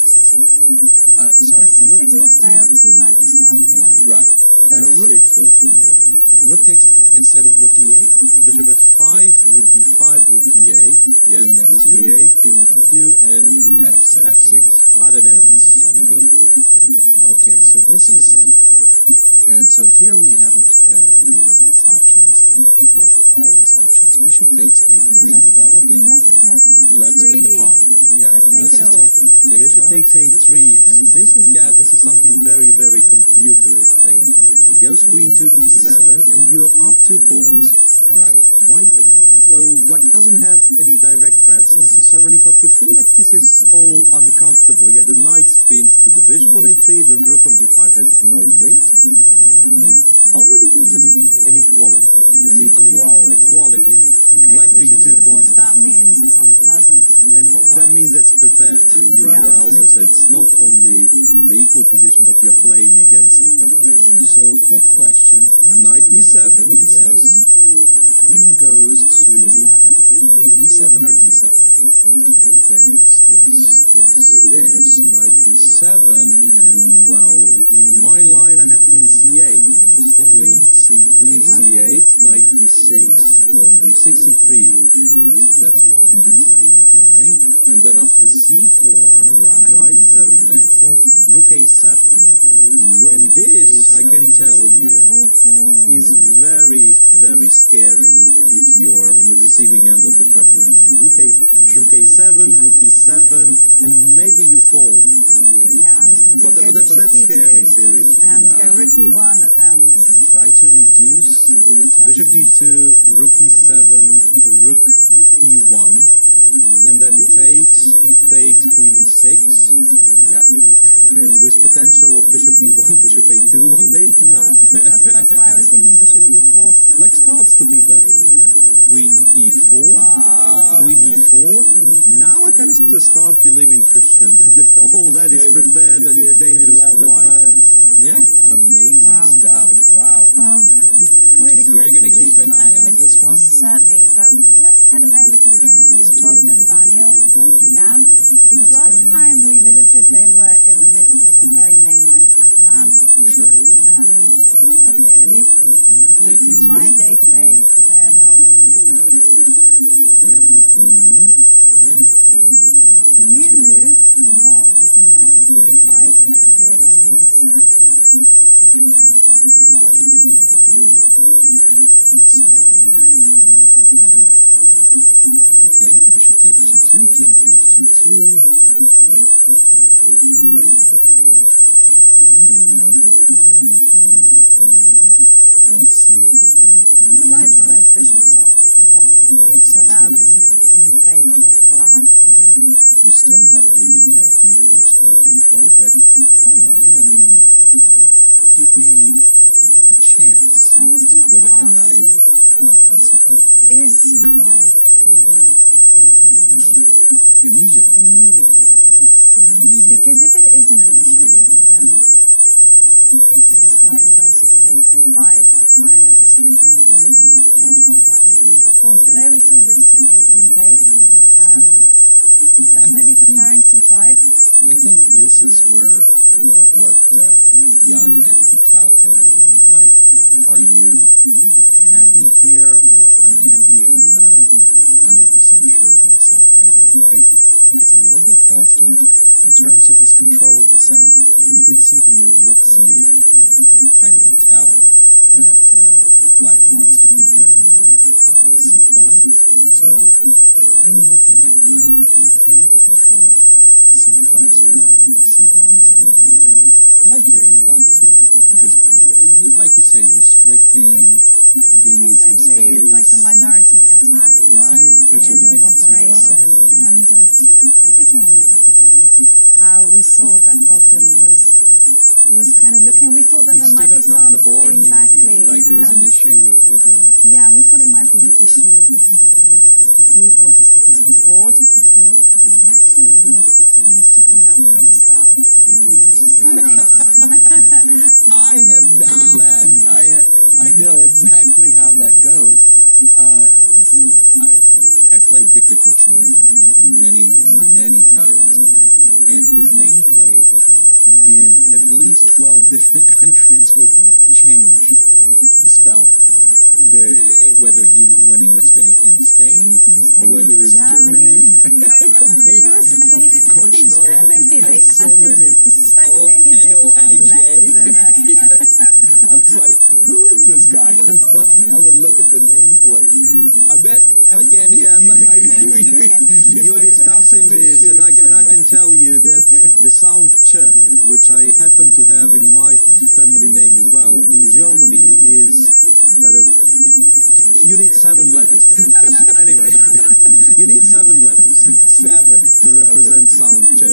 c4, right? Very natural. Rook a7. And this, I can tell you, is very, very scary if you're on the receiving end of the preparation. Rook a7, rook e7, and maybe you hold. Yeah, I was going to say But bishop that's d2 scary, seriously. and go rook e1 and Try to reduce the attack. Bishop d2, rook e7, rook e1, and then takes queen e6. Yeah. And with potential of bishop b1, bishop a2 one day, who knows? that's why I was thinking bishop b4. Black starts to be better, you know. Queen e4, Wow. queen e4. Now I can just start believing, Christian, that all that is prepared and it's dangerous for white. Yeah. Amazing Wow. stuff. Wow. Well, pretty cool. We're going to keep an eye on this one. Certainly, but let's head over to the game between Bogdan and Daniel against Jan, because What's last going on? time we visited, they were in the midst of a very mainline Catalan. For sure. Well, okay, at least in my database, they're now on new territory. Where was the new move? The new move was knight c5, that appeared on move 13. Logical looking move. Must say. Last time we visited, they were in the midst of a very Okay, bishop takes g2, king takes g2. Kind of like it for white here. Don't see it as being Well, the light that squared much. bishops are off the board, so that's in favor of black. Yeah, you still have the b4 square control, but all right. I mean, give me a chance I was to going put to it a ask, knight on c5 is c5 going to be a big issue? immediately. Immediately, yes. Immediately. Because if it isn't an issue, then I guess white would also be going a5, right, trying to restrict the mobility of black's queenside pawns. But there we see rook c8 being played. Definitely preparing c5. I think this is where what Jan had to be calculating. Like, are you happy here or unhappy? I'm not 100% sure of myself either. White is a little bit faster in terms of his control of the center. We did see the move rook c8, a kind of a tell that black wants to prepare the move c5. So I'm looking at knight b3 to control c5 square. Rook c1 is on my agenda. I like your a5 too. Just like you say, restricting, gaining some Exactly, space. it's like the minority attack Right, put your in knight on operation. c5. And do you remember at the beginning of the game how we saw that Bogdan was kind of looking? We thought that He there stood might be up some from the board. exactly, Like there was an and- issue with the Yeah, and we thought it might be an issue with his computer, well, his board. his board. But actually, he was checking out how to spell Nepomniachtchi's surname. I have done that. I know exactly how that goes. I played Viktor Korchnoi many times, and his nameplate in at least 12 different countries was changed. The spelling. Whether when he was in Spain, or whether it was Germany. Korchnoi had so many different letters in there. Yes. I was like, who is this guy? I would look at the nameplate. I bet Evgeny You're discussing this, and I can tell you that the sound ch, which I happen to have in my family name as well, in Germany is kind of, you need 7 letters for it. Anyway, you need 7 letters. 7 to represent sound ch.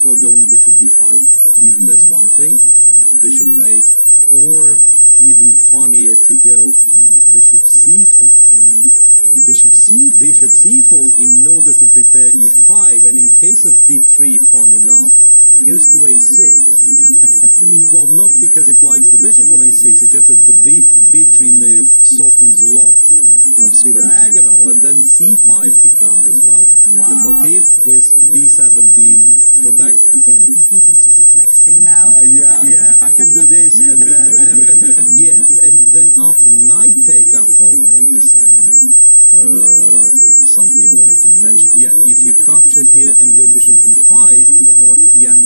before going bishop d5. That's one thing. So bishop takes, or even funnier to go bishop c4. Bishop c4. Bishop c4 in order to prepare e5, and in case of b3, fun enough, goes to a6. Well, not because it likes the bishop on a6, it's just that the b3 move softens a lot of the diagonal, and then c5 becomes as well. Wow. The motif with b7 being protected. I think the computer's just flexing now. Yeah, I can do this and that and everything. Yeah, and then after knight take, oh, well, wait a second. Something I wanted to mention. Yeah, if you capture here and go bishop d5, then I want. Yeah,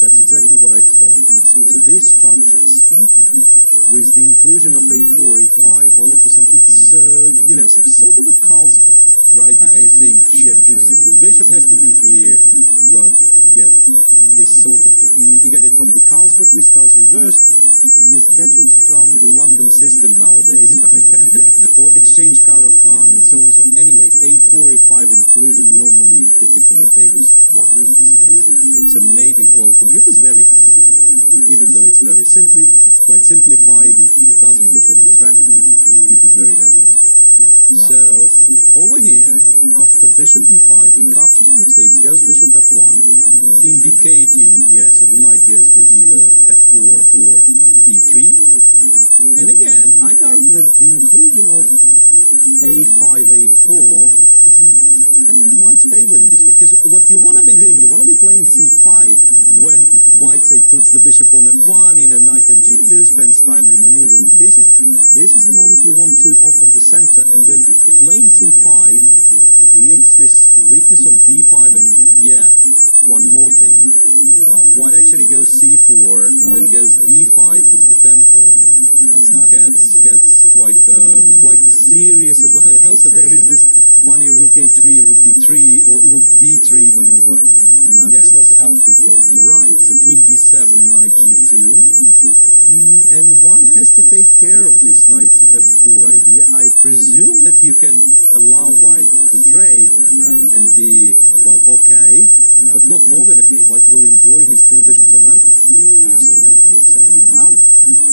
that's exactly what I thought. So these structures, with the inclusion of a4, a5, all of a sudden it's some sort of a Carlsbad, right? If you think, the bishop has to be here, but this sort of you get it from the Carlsbad with Carls reversed. You get it from the London system nowadays, right? Or exchange Caro-Kann and so on and so on. Anyway, a4, a5 inclusion normally typically favors white in this case. So maybe, well, computer's very happy with white. Even though it's it's quite simplified, it doesn't look any threatening, computer's very happy with white. So, over here, after bishop d5, he captures on f6, goes bishop f1, indicating, yes, that the knight goes to either f4 or e3. And again, I'd argue that the inclusion of a5, a4 is in White's favor in this case. Because what you want to be doing, you want to be playing c5 when White, say, puts the bishop on f1, knight and g2, spends time remaneuvering the pieces. This is the moment you want to open the center, and then playing c5 creates this weakness on b5, and one more thing. White actually goes c4 and then goes d5 with the tempo, and that's not gets quite a serious advantage. Also, there is this funny rook a3, rook e3, or rook d3 maneuver. No, this looks healthy for white. Right, so queen d7, knight g2. And one has to take care of this knight f4 idea. I presume that you can allow white to trade and be, well, okay, but not more than okay. White will enjoy his two bishops advantage. Absolutely. Well,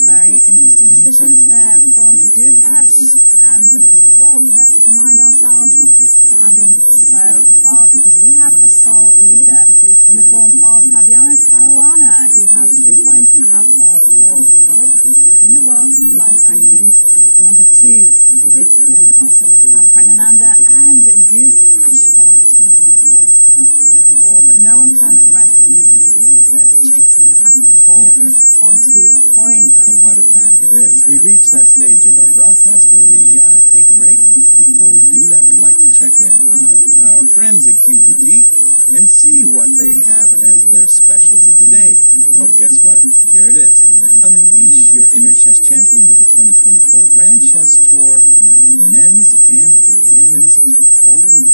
very interesting decisions there from Gukesh. And, well, let's remind ourselves of the standings so far, because we have a sole leader in the form of Fabiano Caruana, who has 3 points out of 4 current in the world live rankings, number 2. And then also we have Praggnanandhaa and Gukesh on 2.5 points out of 4. But no one can rest easy because there's a chasing pack of 4 on 2 points. And what a pack it is. We've reached that stage of our broadcast where we take a break. Before we do that, we like to check in on our friends at Q Boutique and see what they have as their specials of the day. Well, guess what? Here it is. Unleash your inner chess champion with the 2024 Grand Chess Tour Men's and Women's Polo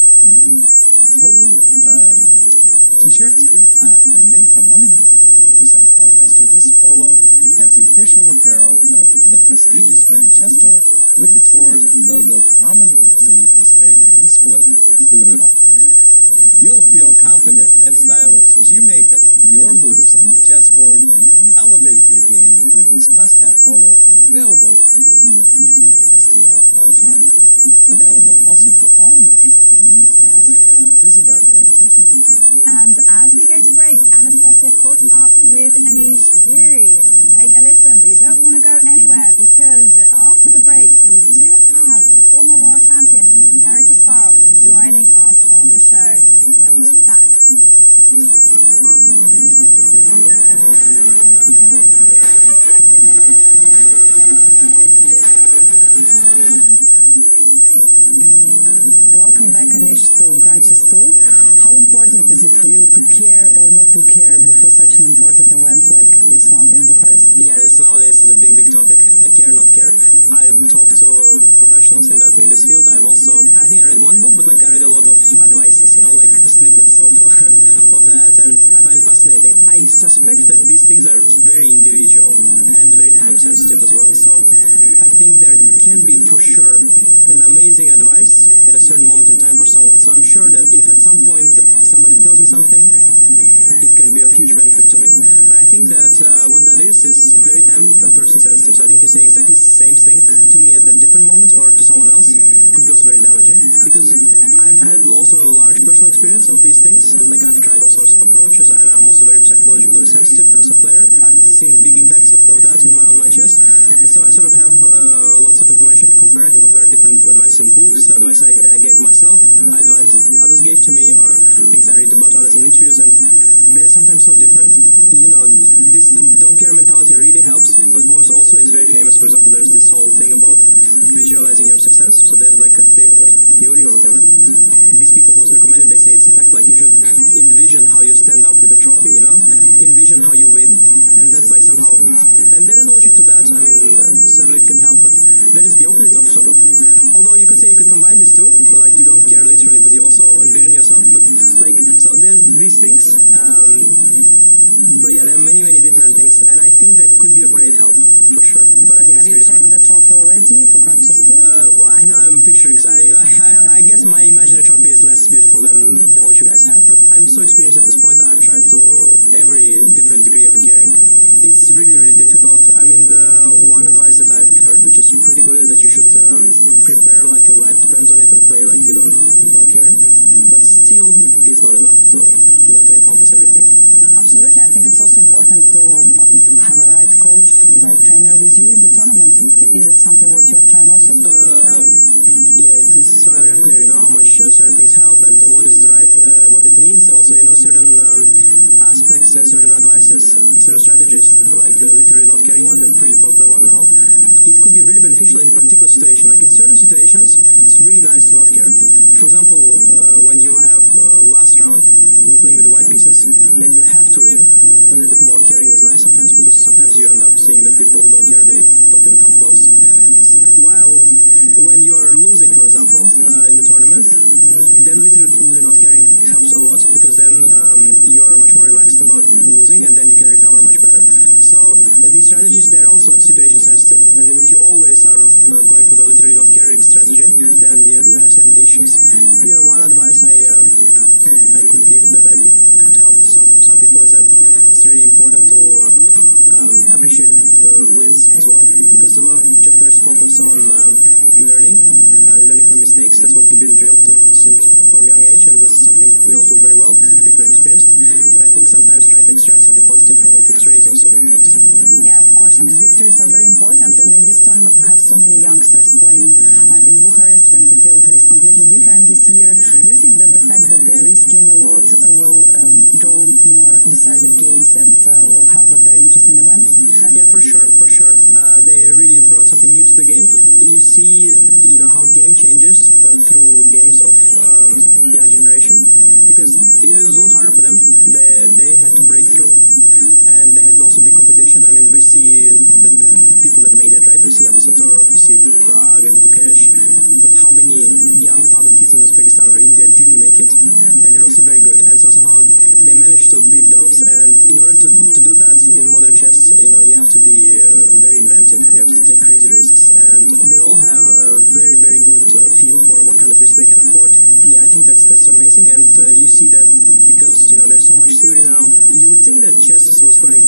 think that chess was going to,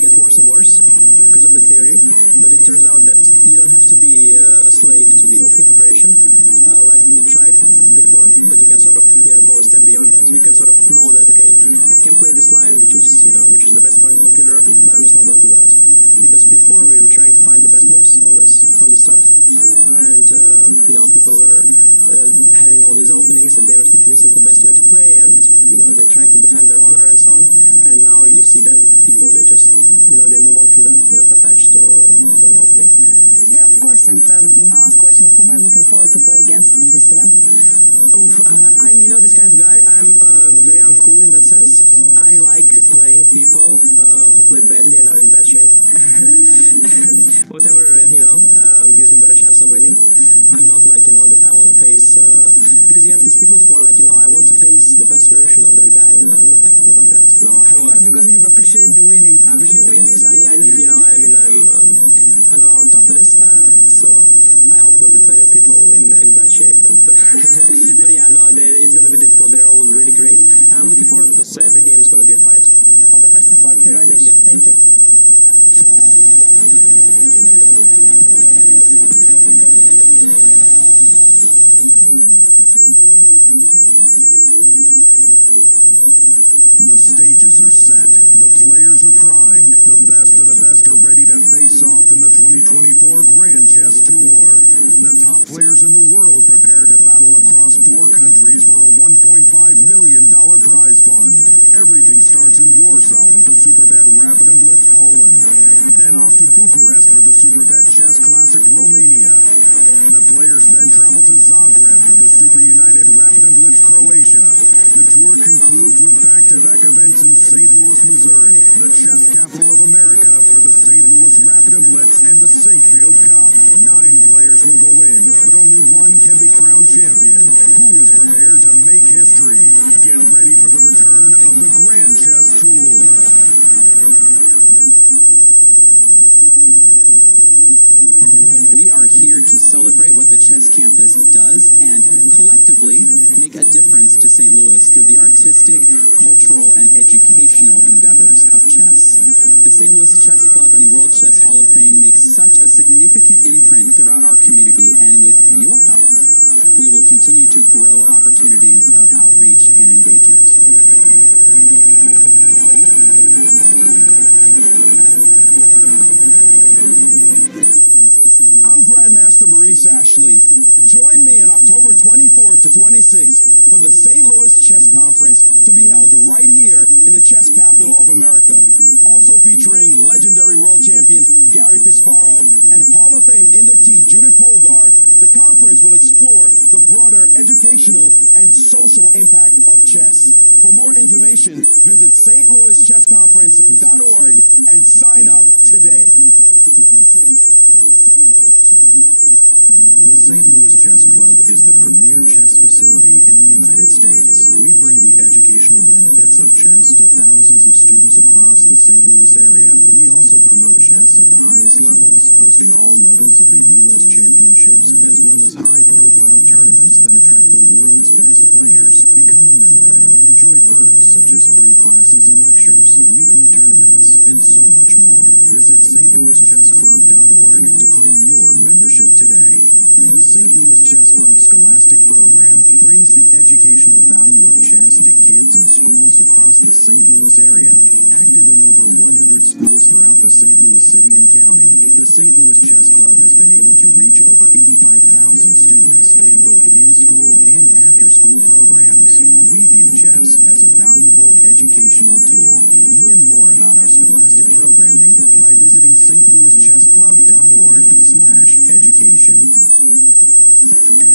get worse and worse because of the theory, but it turns out that you don't have to be a slave to the opening preparation, like we tried before, but you can sort of, go a step beyond that. You can sort of know that, okay, I can play this line, which is the best according to computer, but I'm just not going to do that. Because before we were trying to find the best moves always from the start, and people were having all these openings and they were thinking this is the best way to play, and they're trying to defend their honor and so on. And now you see that people, they just they move on from that, not attached to an opening. Yeah, of course. And my last question: who am I looking forward to play against in this event? I'm this kind of guy. I'm very uncool in that sense. I like playing people who play badly and are in bad shape. Whatever gives me better chance of winning. I'm not like that I want to face because you have these people who are like I want to face the best version of that guy, and I'm not like that. No, I want because you appreciate the winning. I appreciate the winnings. I need I know how tough it is. So I hope there'll be plenty of people in bad shape. But yeah, no, it's going to be difficult. They're all really great. And I'm looking forward because every game is going to be a fight. All the best of luck for you, Anish. Thank you. The stages are set. The players are primed. The best of the best are ready to face off in the 2024 Grand Chess Tour. The top players in the world prepare to battle across 4 countries for a $1.5 million prize fund. Everything starts in Warsaw with the Superbet Rapid and Blitz Poland. Then off to Bucharest for the Superbet Chess Classic Romania. The players then travel to Zagreb for the Super United Rapid and Blitz Croatia. The tour concludes with back-to-back events in St. Louis, Missouri, the chess capital of America, for the St. Louis Rapid and Blitz and the Sinkfield Cup. 9 players will go in, but only one can be crowned champion. Who is prepared to make history? Get ready for the return of the Grand Chess Tour. Here to celebrate what the Chess Campus does and collectively make a difference to St. Louis through the artistic, cultural, and educational endeavors of chess. The St. Louis Chess Club and World Chess Hall of Fame makes such a significant imprint throughout our community, and with your help, we will continue to grow opportunities of outreach and engagement. I'm Grandmaster Maurice Ashley. Join me on October 24th to 26th for the St. Louis Chess Conference to be held right here in the chess capital of America. Also featuring legendary world champions Garry Kasparov and Hall of Fame inductee Judith Polgar, the conference will explore the broader educational and social impact of chess. For more information, visit stlouischessconference.org and sign up today. The St. Louis Chess Club is the premier chess facility in the United States. We bring the educational benefits of chess to thousands of students across the St. Louis area. We also promote chess at the highest levels, hosting all levels of the U.S. championships, as well as high-profile tournaments that attract the world's best players. Become a member and enjoy perks such as free classes and lectures, weekly tournaments, and so much more. Visit stlouischessclub.org to claim your membership today. The St. Louis Chess Club Scholastic Program brings the educational value of chess to kids in schools across the St. Louis area. Active in over 100 schools throughout the St. Louis city and county, the St. Louis Chess Club has been able to reach over 85,000 students in both in-school and after-school programs. We view chess as a valuable educational tool. Learn more about our scholastic programming by visiting stlouischessclub.org/education.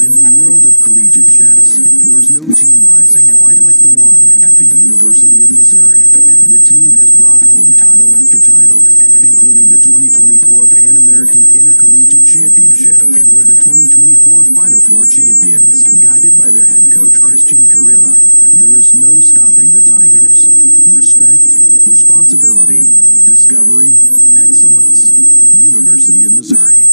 In the world of collegiate chess, there is no team rising quite like the one at the University of Missouri. The team has brought home title after title, including the 2024 Pan American Intercollegiate Championship, and were the 2024 Final Four champions. Guided by their head coach, Cristian Chirila, there is no stopping the Tigers. Respect, responsibility, discovery, excellence. University of Missouri.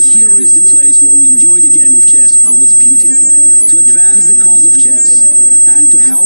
Here is the place where we enjoy the game of chess and its beauty, to advance the cause of chess and to help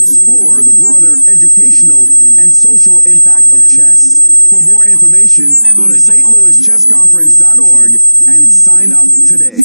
explore the broader educational and social impact of chess. For more information, go to stlouischessconference.org and sign up today.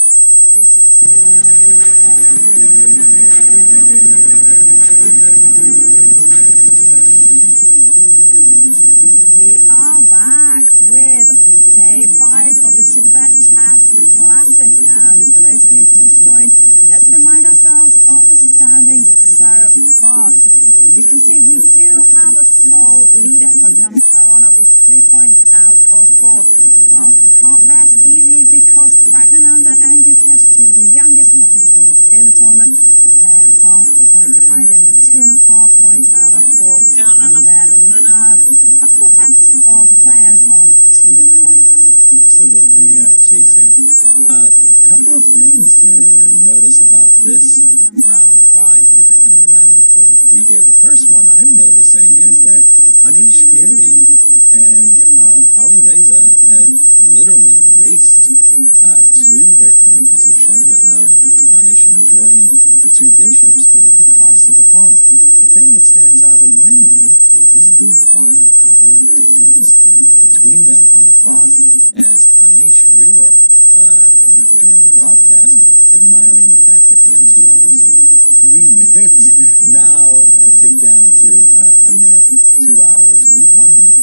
We are back with day 5 of the Superbet Chess Classic, and for those of you just joined, let's remind ourselves of the standings so far. And you can see we do have a sole leader, Fabiano Caruana, with 3 points out of 4. Well, he can't rest easy because Praggnanandhaa and Gukesh, two of the youngest participants in the tournament, are there half a point behind him with 2.5 points out of 4. And then we have a quartet of players on 2 points. Absolutely chasing. A couple of things to notice about this round 5, the round before the free day. The first one I'm noticing is that Anish, Giri, and Alireza have literally raced to their current position. Anish enjoying the 2 bishops, but at the cost of the pawns. The thing that stands out in my mind is the 1 hour difference between them on the clock. As Anish, we were during the broadcast admiring the fact that he had 2 hours and 3 minutes. Now tick down to a mere 2 hours and 1 minute.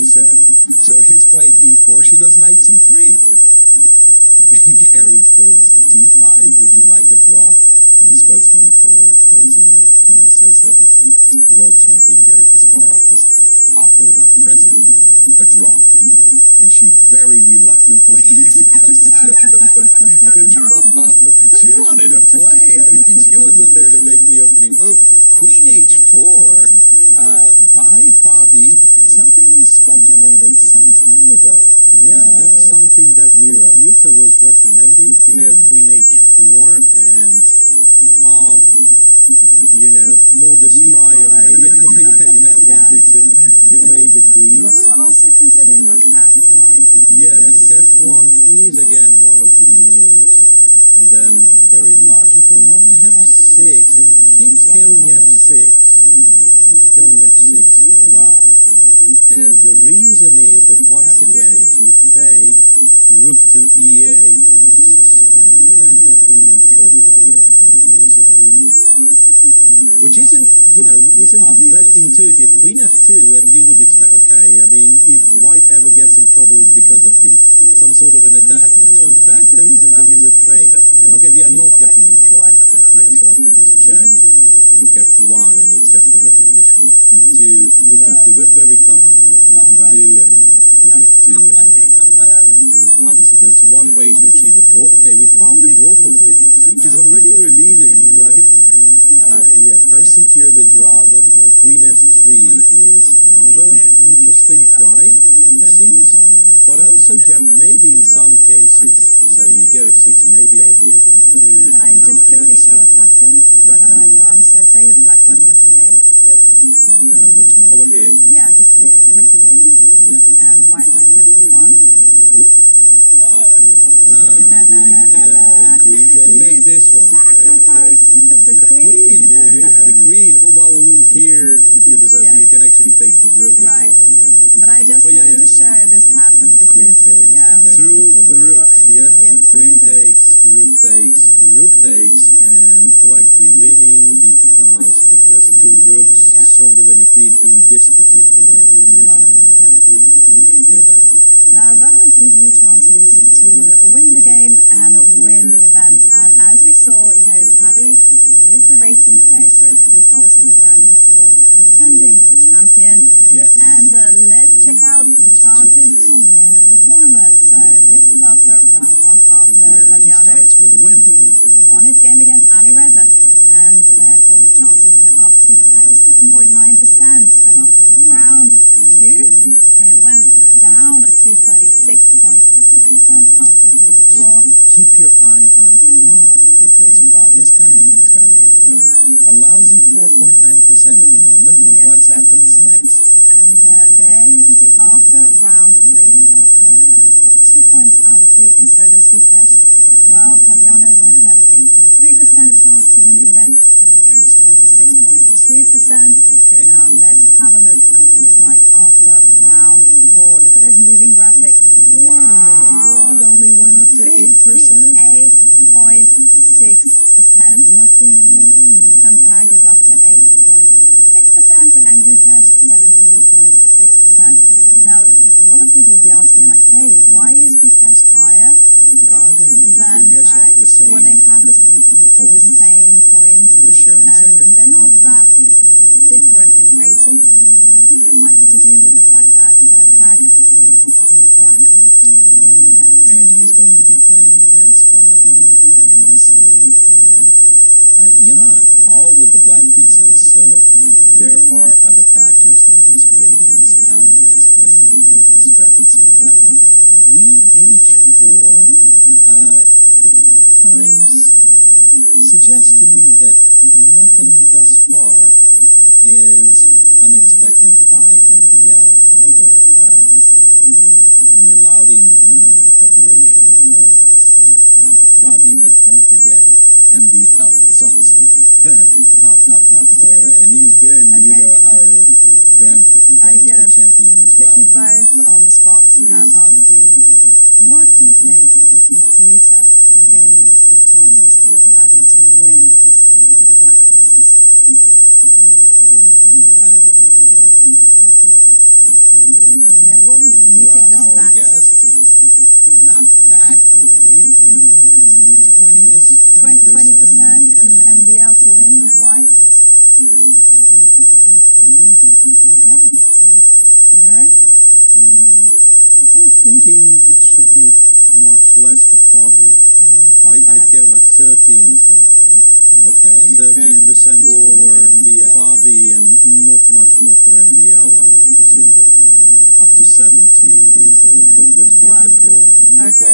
she says. So he's playing e4. She goes knight c3. And Gary goes d5. Would you like a draw? And the spokesman for Coruzino Kino says that world champion Gary Kasparov has offered our president a draw. And she very reluctantly accepts the draw offer. She wanted to play. I mean, she wasn't there to make the opening move. Queen h4 by Fabi, something you speculated some time ago. Yeah, that's something that computer was recommending, to go queen h4 and modest try of wanted to trade the queens. We were also considering rook f1. Yeah, rook f1 is again one of the moves. And then very logical one. f6, and he keeps going f6. Keeps going f6 here. Wow. And the reason is that once again, if you take rook to e8, and I suspect we are getting in trouble here on the king side. Which isn't that intuitive. Queen f2, and you would expect, okay, I mean, if white ever gets in trouble, it's because of some sort of an attack. But in fact, there is a trade. Okay, we are not getting in trouble. In fact, yes. After this check, rook f1, and it's just a repetition, like e2, rook e2. We're very common. We have rook e2 and rook f2 and back to e1. So that's one way to achieve a draw. Okay, we found a draw for white, which is already relieving, right? First secure the draw, then play queen f3 is another interesting try, it seems. But also, maybe in some cases, say you go f6, maybe I'll be able to come to. Can I just quickly show a pattern that I've done? So say black went rook e8. Which mode? Over here. Yeah, just here, rook e8. Yeah. And white went rook e1.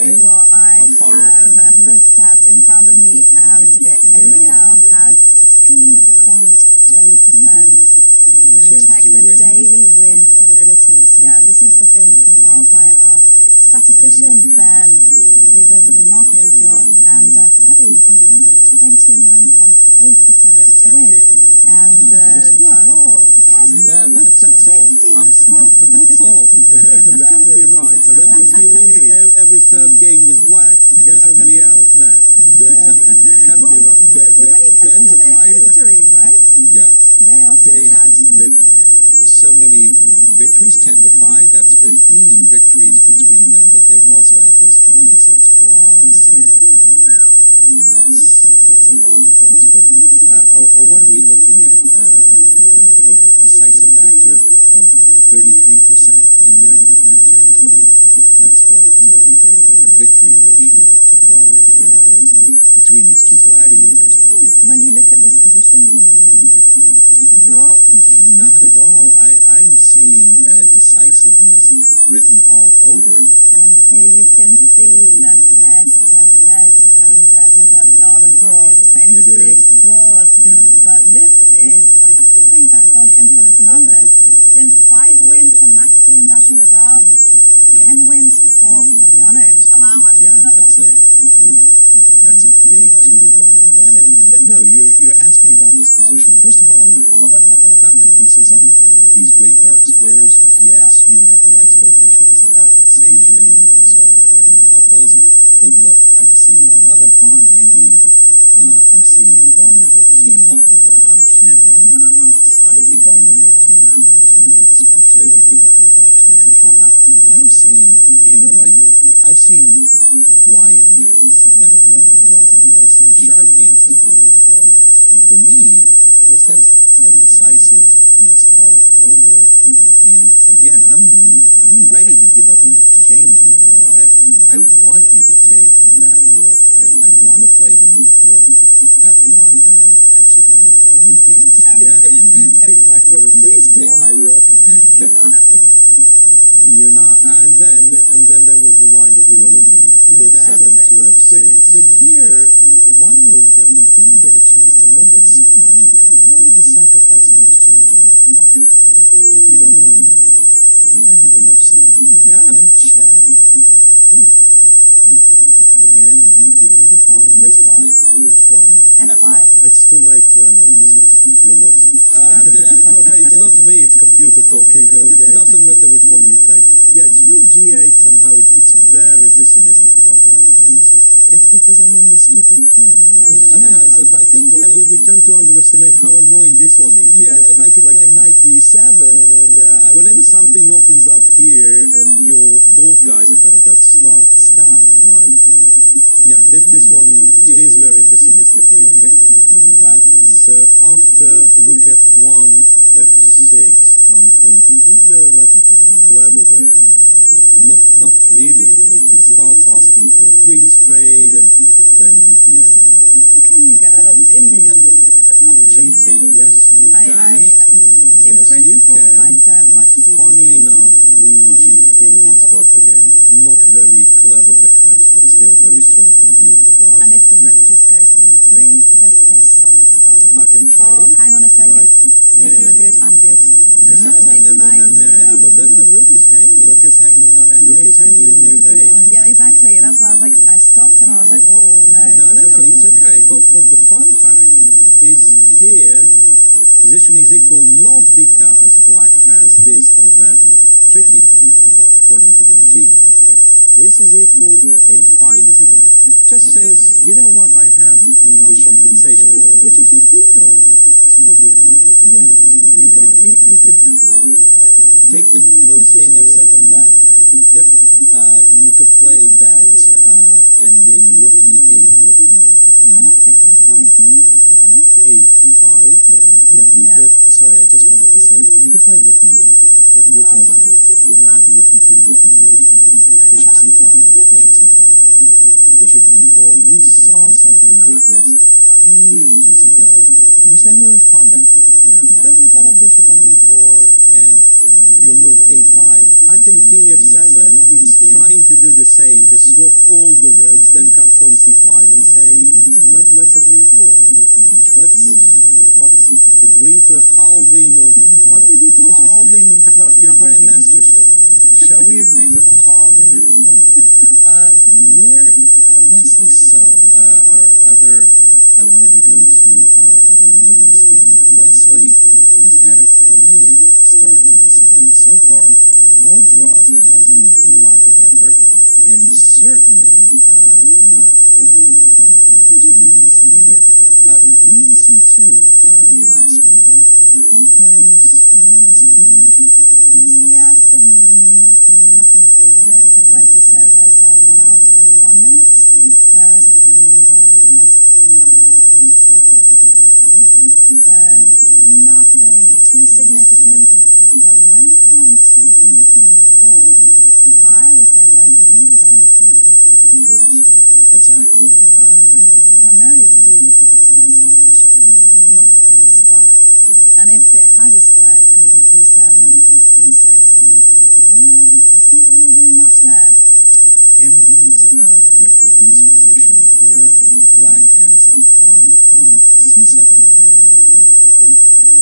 Okay, well, I How far off have are the stats in front of me, and the AVL has 16.3%. When we Chance check to the win. daily win probabilities, yeah, this has been compiled by our statistician Ben, who does a remarkable job, and Fabi, he has a 29.8% to win, and the draw, yes, Yeah, that's all. That's all. That can't be right. So that means he wins every third game with black against MVL. No, can't be right. Well, when you consider Ben's a their fighter. history, right? Yes. They also They had so many victories, 10 to 5. That's 15 victories between them, but they've also had those 26 draws. That's a lot of draws. But what are we looking at? A decisive factor of 33% in their matchups? Like, that's what the victory ratio to draw ratio is between these two gladiators. When you look at this position, what are you thinking? Draw? Oh, not at all. I'm seeing decisiveness written all over it. And here you can see the head-to-head, and there's a lot of draws, 26 draws. Yeah. But this is perhaps the thing that does influence the numbers. It's been 5 wins for Maxime Vachier-Lagrave, 10 wins for Fabiano. Yeah, that's a big 2-to-1 advantage. No, you asked me about this position. First of all, on the pawn up, I've got my pieces on these great dark squares. Yes, you have a light square bishop as a compensation. You also have a great outpost. But look, I'm seeing another pawn hanging. I'm seeing a vulnerable king over on g1, slightly vulnerable king on g8, especially if you give up your dark square bishop. I'm seeing, I've seen quiet games that have led to draws. I've seen sharp games that have led to draw. For me, this has a decisiveness all over it. And again, I'm ready to give up an exchange, Miro. I want you to take that rook. I want to play the move rook f1, and I'm actually kind of begging you to take my rook. Please take my rook. You're not. And then there was the line that we were looking at. Yeah, With 7 to f6. But here, one move that we didn't get a chance to look at so much, I wanted to sacrifice an exchange on f5, if you don't mind. May I have a look-see? Yeah. And check. Whew. And give me the pawn on f5. Which one? F5. It's too late to analyze, yes. You're lost. Okay, it's not me, it's computer talking. Okay. It doesn't matter which one you take. Yeah, it's rook g8 somehow. It it's trying to do the same, just swap all the rooks, then capture on c5 and say, let's agree a draw. Yeah? Let's agree to a halving of what did you talk about? Halving of the point. Your grandmastership. Shall we agree to the halving of the point? Wesley So, our other. I wanted to go to our other leaders game. Wesley has had a quiet start to this event so far. 4 draws. It hasn't been through lack of effort, and certainly not from opportunities either. Queen c2 last move, and clock times more or less evenish. Yes, there's nothing big in it. So Wesley So has 1 hour 21 minutes, whereas Praggnanandhaa has 1 hour and 12 minutes. So nothing too significant. But when it comes to the position on the board, I would say Wesley has a very comfortable position. Exactly. And it's primarily to do with Black's light square bishop. It's not got any squares. And if it has a square, it's going to be d7 and e6. And, it's not really doing much there. In these positions where Black has a pawn on c7,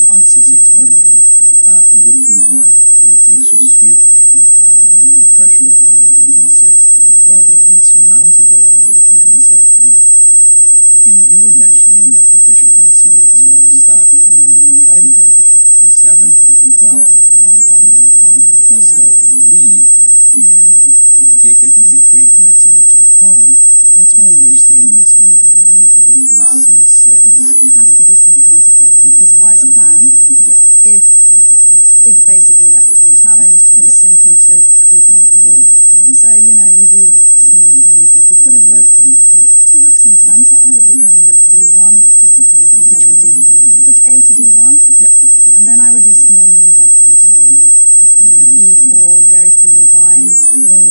on c6, pardon me, rook d1, it's just huge. The pressure on d6, rather insurmountable, I want to even say. You were mentioning that the bishop on c8 is rather stuck. The moment you try to play bishop to d7, well, I womp on that pawn with gusto and glee, and take it and retreat, and that's an extra pawn. That's why we're seeing this move knight c6. Well, Black has to do some counterplay, because White's plan, if basically left unchallenged, is simply to creep up the board. So, you do small things, like you put a rook in, 2 rooks in the center. I would be going rook d1, just to kind of control the d5. Rook a to d1. Yeah. And then I would do small moves like h3, e4, go for your binds. Well,